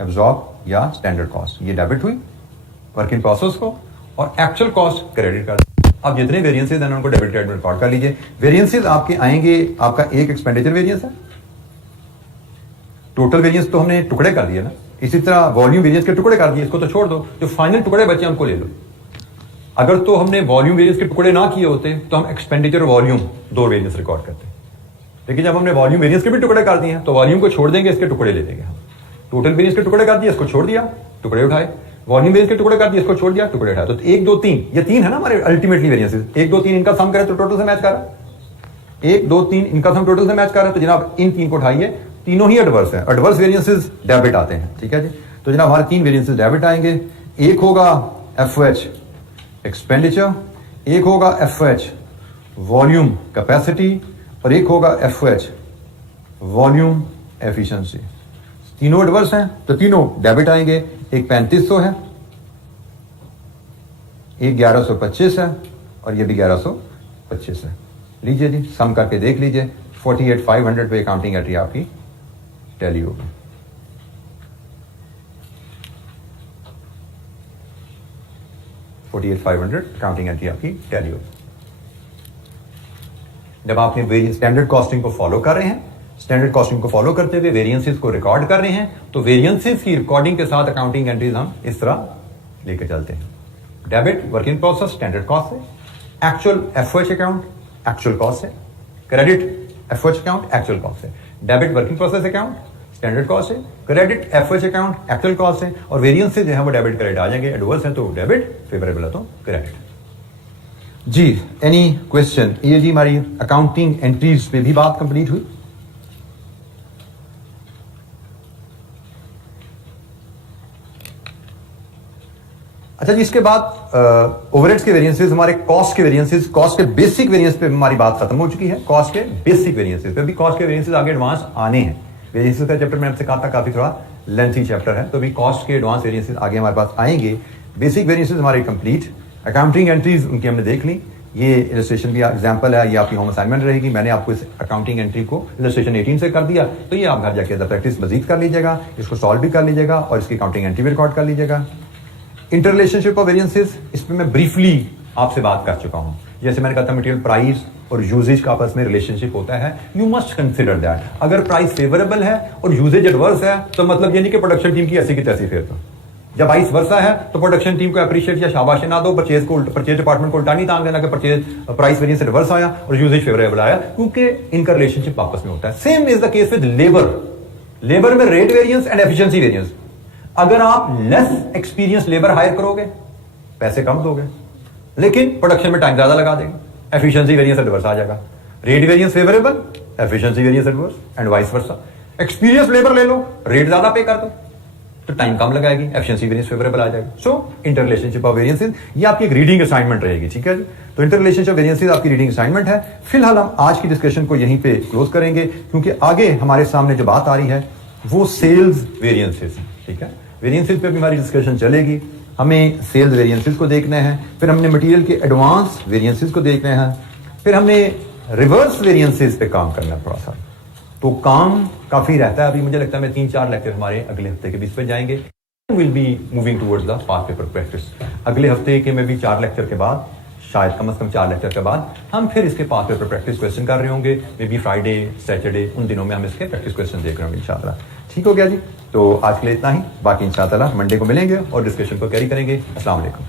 एब्जॉर्ब या स्टैंडर्ड कॉस्ट, ये डेबिट हुई वर्क इन प्रोसेस को, और एक्चुअल कॉस्ट क्रेडिट कर। अब जितने वेरिएंसेस हैं उनको डेबिट क्रेडिट में रिकॉर्ड कर लीजिए। वेरिएंसेस आपके आएंगे, आपका एक एक्सपेंडिचर वेरिएंस है, टोटल वेरिएंस तो हमने टुकड़े कर दिए ना, इसी तरह वॉल्यूम वेरिएंस के टुकड़े कर दिए, इसको तो छोड़ दो, जो फाइनल टुकड़े बचे उनको ले लो। अगर तो हमने वॉल्यूम वेरिएंस के टुकड़े ना किए होते तो हम एक्सपेंडिचर और वॉल्यूम 2 वेरिएंस रिकॉर्ड करते, लेकिन जब हमने वॉल्यूम वेरिएंस के भी टुकड़े कर दिए हैं तो वॉल्यूम को छोड़ देंगे, इसके टुकड़े ले लेंगे हम। टोटल वेरिएंस के टुकड़े कर दिए, इसको छोड़ दिया, टुकड़े उठाए, वॉल्यूम वेरिएंस के टुकड़े कर दिए, इसको छोड़ दिया, टुकड़े उठाए। तो 1 2 3, ये 3 है ना हमारे अल्टीमेटली वेरिएंसेस। 1 2 3 इनका सम करें तो टोटल से मैच कर रहा है, 1 2 3 इनका सम टोटल से मैच कर रहा है। तो जनाब इन 3 को उठाइए, तीनों ही एडवर्स हैं, एडवर्स वेरिएंसेस डेबिट आते हैं, ठीक है जी। तो जनाब हमारे 3 वेरिएंसेस डेबिट आएंगे, एक होगा एफएच एक्सपेंडिचर, एक होगा एफएच वॉल्यूम कैपेसिटी, और एक होगा एफएच वॉल्यूम एफिशिएंसी। तीनों एडवर्स हैं तो तीनों डेबिट आएंगे। एक 3500 है, एक 1125 है और ये भी 1125 है। लीजिए जी, सम करके देख लीजिए। 48,500 पे अकाउंटिंग एंट्री आपकी टैली होगी। अकाउंटिंग एंट्री आपकी टैली होगी। जब आपने वेरिएंस स्टैंडर्ड कॉस्टिंग को फॉलो कर रहे हैं, स्टैंडर्ड कॉस्टिंग को फॉलो करते हुए वेरिएंसेस को रिकॉर्ड कर रहे हैं, तो वेरिएंसेस की रिकॉर्डिंग के साथ अकाउंटिंग एंट्रीज हम इस तरह लेकर चलते हैं। Debit work in process standard cost है, actual FOH account actual cost है, credit FOH account actual cost है, debit work in process account standard cost है, credit FOH account actual cost है, और वेरिएंस से जो है वो डेबिट क्रेडिट आ जाएंगे। एडवर्स है तो डेबिट, फेवरेबल है तो क्रेडिट। जी, एनी क्वेश्चन? ये जी हमारी अकाउंटिंग एंट्रीज पे भी बात कंप्लीट हुई। अच्छा जी, इसके बाद ओवरहेड्स के वेरिएंसेस, हमारे कॉस्ट के वेरिएंसेस, कॉस्ट के बेसिक वेरिएंस पे हमारी बात खत्म हो चुकी है। कॉस्ट के बेसिक वेरिएंसेस पे भी कॉस्ट के वेरिएंसेस आगे एडवांस आने हैं। वेरिएंसेस का चैप्टर मैंने आपसे कहा था काफी थोड़ा लेंथी चैप्टर है, तो भी कॉस्ट के एडवांस वेरिएंसेस आगे हमारे पास आएंगे। बेसिक वेरिएंसेस हमारे कंप्लीट, अकाउंटिंग एंट्रीज उनकी हमने देख ली। ये इलस्ट्रेशन भी एग्जांपल है, ये आपकी होम असाइनमेंट रहेगी। मैंने आपको इस अकाउंटिंग एंट्री को इलस्ट्रेशन 18 से कर दिया, तो ये आप घर जाके प्रैक्टिस मजीद कर लीजिएगा, इसको सॉल्व भी कर लीजिएगा और इसकी अकाउंटिंग एंट्री भी रिकॉर्ड कर लीजिएगा। इंटररिलेशनशिप ऑफ वेरिएंसेस, इस पर मैं ब्रीफली आपसे बात कर चुका हूं। जैसे मैंने कहा था मटेरियल प्राइस और यूजेज का आपस में रिलेशनशिप होता है, यू मस्ट कंसिडर दैट। अगर प्राइस फेवरेबल है और यूजेज एडवर्स है तो मतलब ये नहीं कि प्रोडक्शन टीम की ऐसी की तैसी फेर दो। जब वाइस वर्सा है तो प्रोडक्शन टीम को अप्रिशिएट या शाबाशी ना दो, परचेज डिपार्टमेंट को उल्टा नहीं तांग देना कि परचेज प्राइस वेरिएंस एडवर्स आया और यूजेज फेवरेबल आया, क्योंकि इनका रिलेशनशिप आपस में होता है। Same is the case with labour. Labour में rate variance and efficiency variance. अगर आप लेस एक्सपीरियंस लेबर हायर करोगे, पैसे कम दोगे, लेकिन प्रोडक्शन में टाइम ज्यादा लगा देंगे, एफिशिएंसी वेरिएंस एडवर्स आ जाएगा। Rate variance favourable, efficiency variance adverse and vice versa. Experience labour ले लो, रेट ज्यादा पे कर दो तो टाइम कम लगाएगी, एफिशिएंसी वेरिएंस फेवरेबल आ जाएगा। सो इंटररिलेशनशिप ऑफ वेरिएंसेस, ये आपकी एक रीडिंग असाइनमेंट रहेगी, ठीक है जी। तो इंटररिलेशनशिप ऑफ वेरिएंसेस आपकी रीडिंग असाइनमेंट है। फिलहाल हम आज की डिस्कशन को यहीं पे क्लोज करेंगे, क्योंकि आगे हमारे सामने जो बात आ रही है वो सेल्स वेरिएंसेस है, ठीक है। वेरिएंसेस पे भी हमारी डिस्कशन चलेगी। हमें सेल्स वेरिएंसेस को देखना है, फिर हमने मटेरियल के एडवांस वेरिएंसेस को देखना है, फिर हमने रिवर्स वेरिएंसेस पे काम करना है थोड़ा सा। तो काम काफी रहता है। अभी मुझे लगता है मैं 3-4 लेक्चर हमारे अगले हफ्ते के बीच पे जाएंगे। Will be moving towards the past paper practice. अगले हफ्ते के में भी 4 लेक्चर के बाद, शायद कम से कम 4 लेक्चर के बाद हम फिर इसके पास्ट पेपर प्रैक्टिस क्वेश्चन कर रहे होंगे। मे बी फ्राइडे, सैटरडे, उन दिनों में हम इसके प्रैक्टिस क्वेश्चन देख रहे होंगे इंशाल्लाह। ठीक हो गया जी। तो आज के लिए इतना ही, बाकी इंशाल्लाह मंडे को मिलेंगे और डिस्कशन को कैरी करेंगे। अस्सलाम वालेकुम।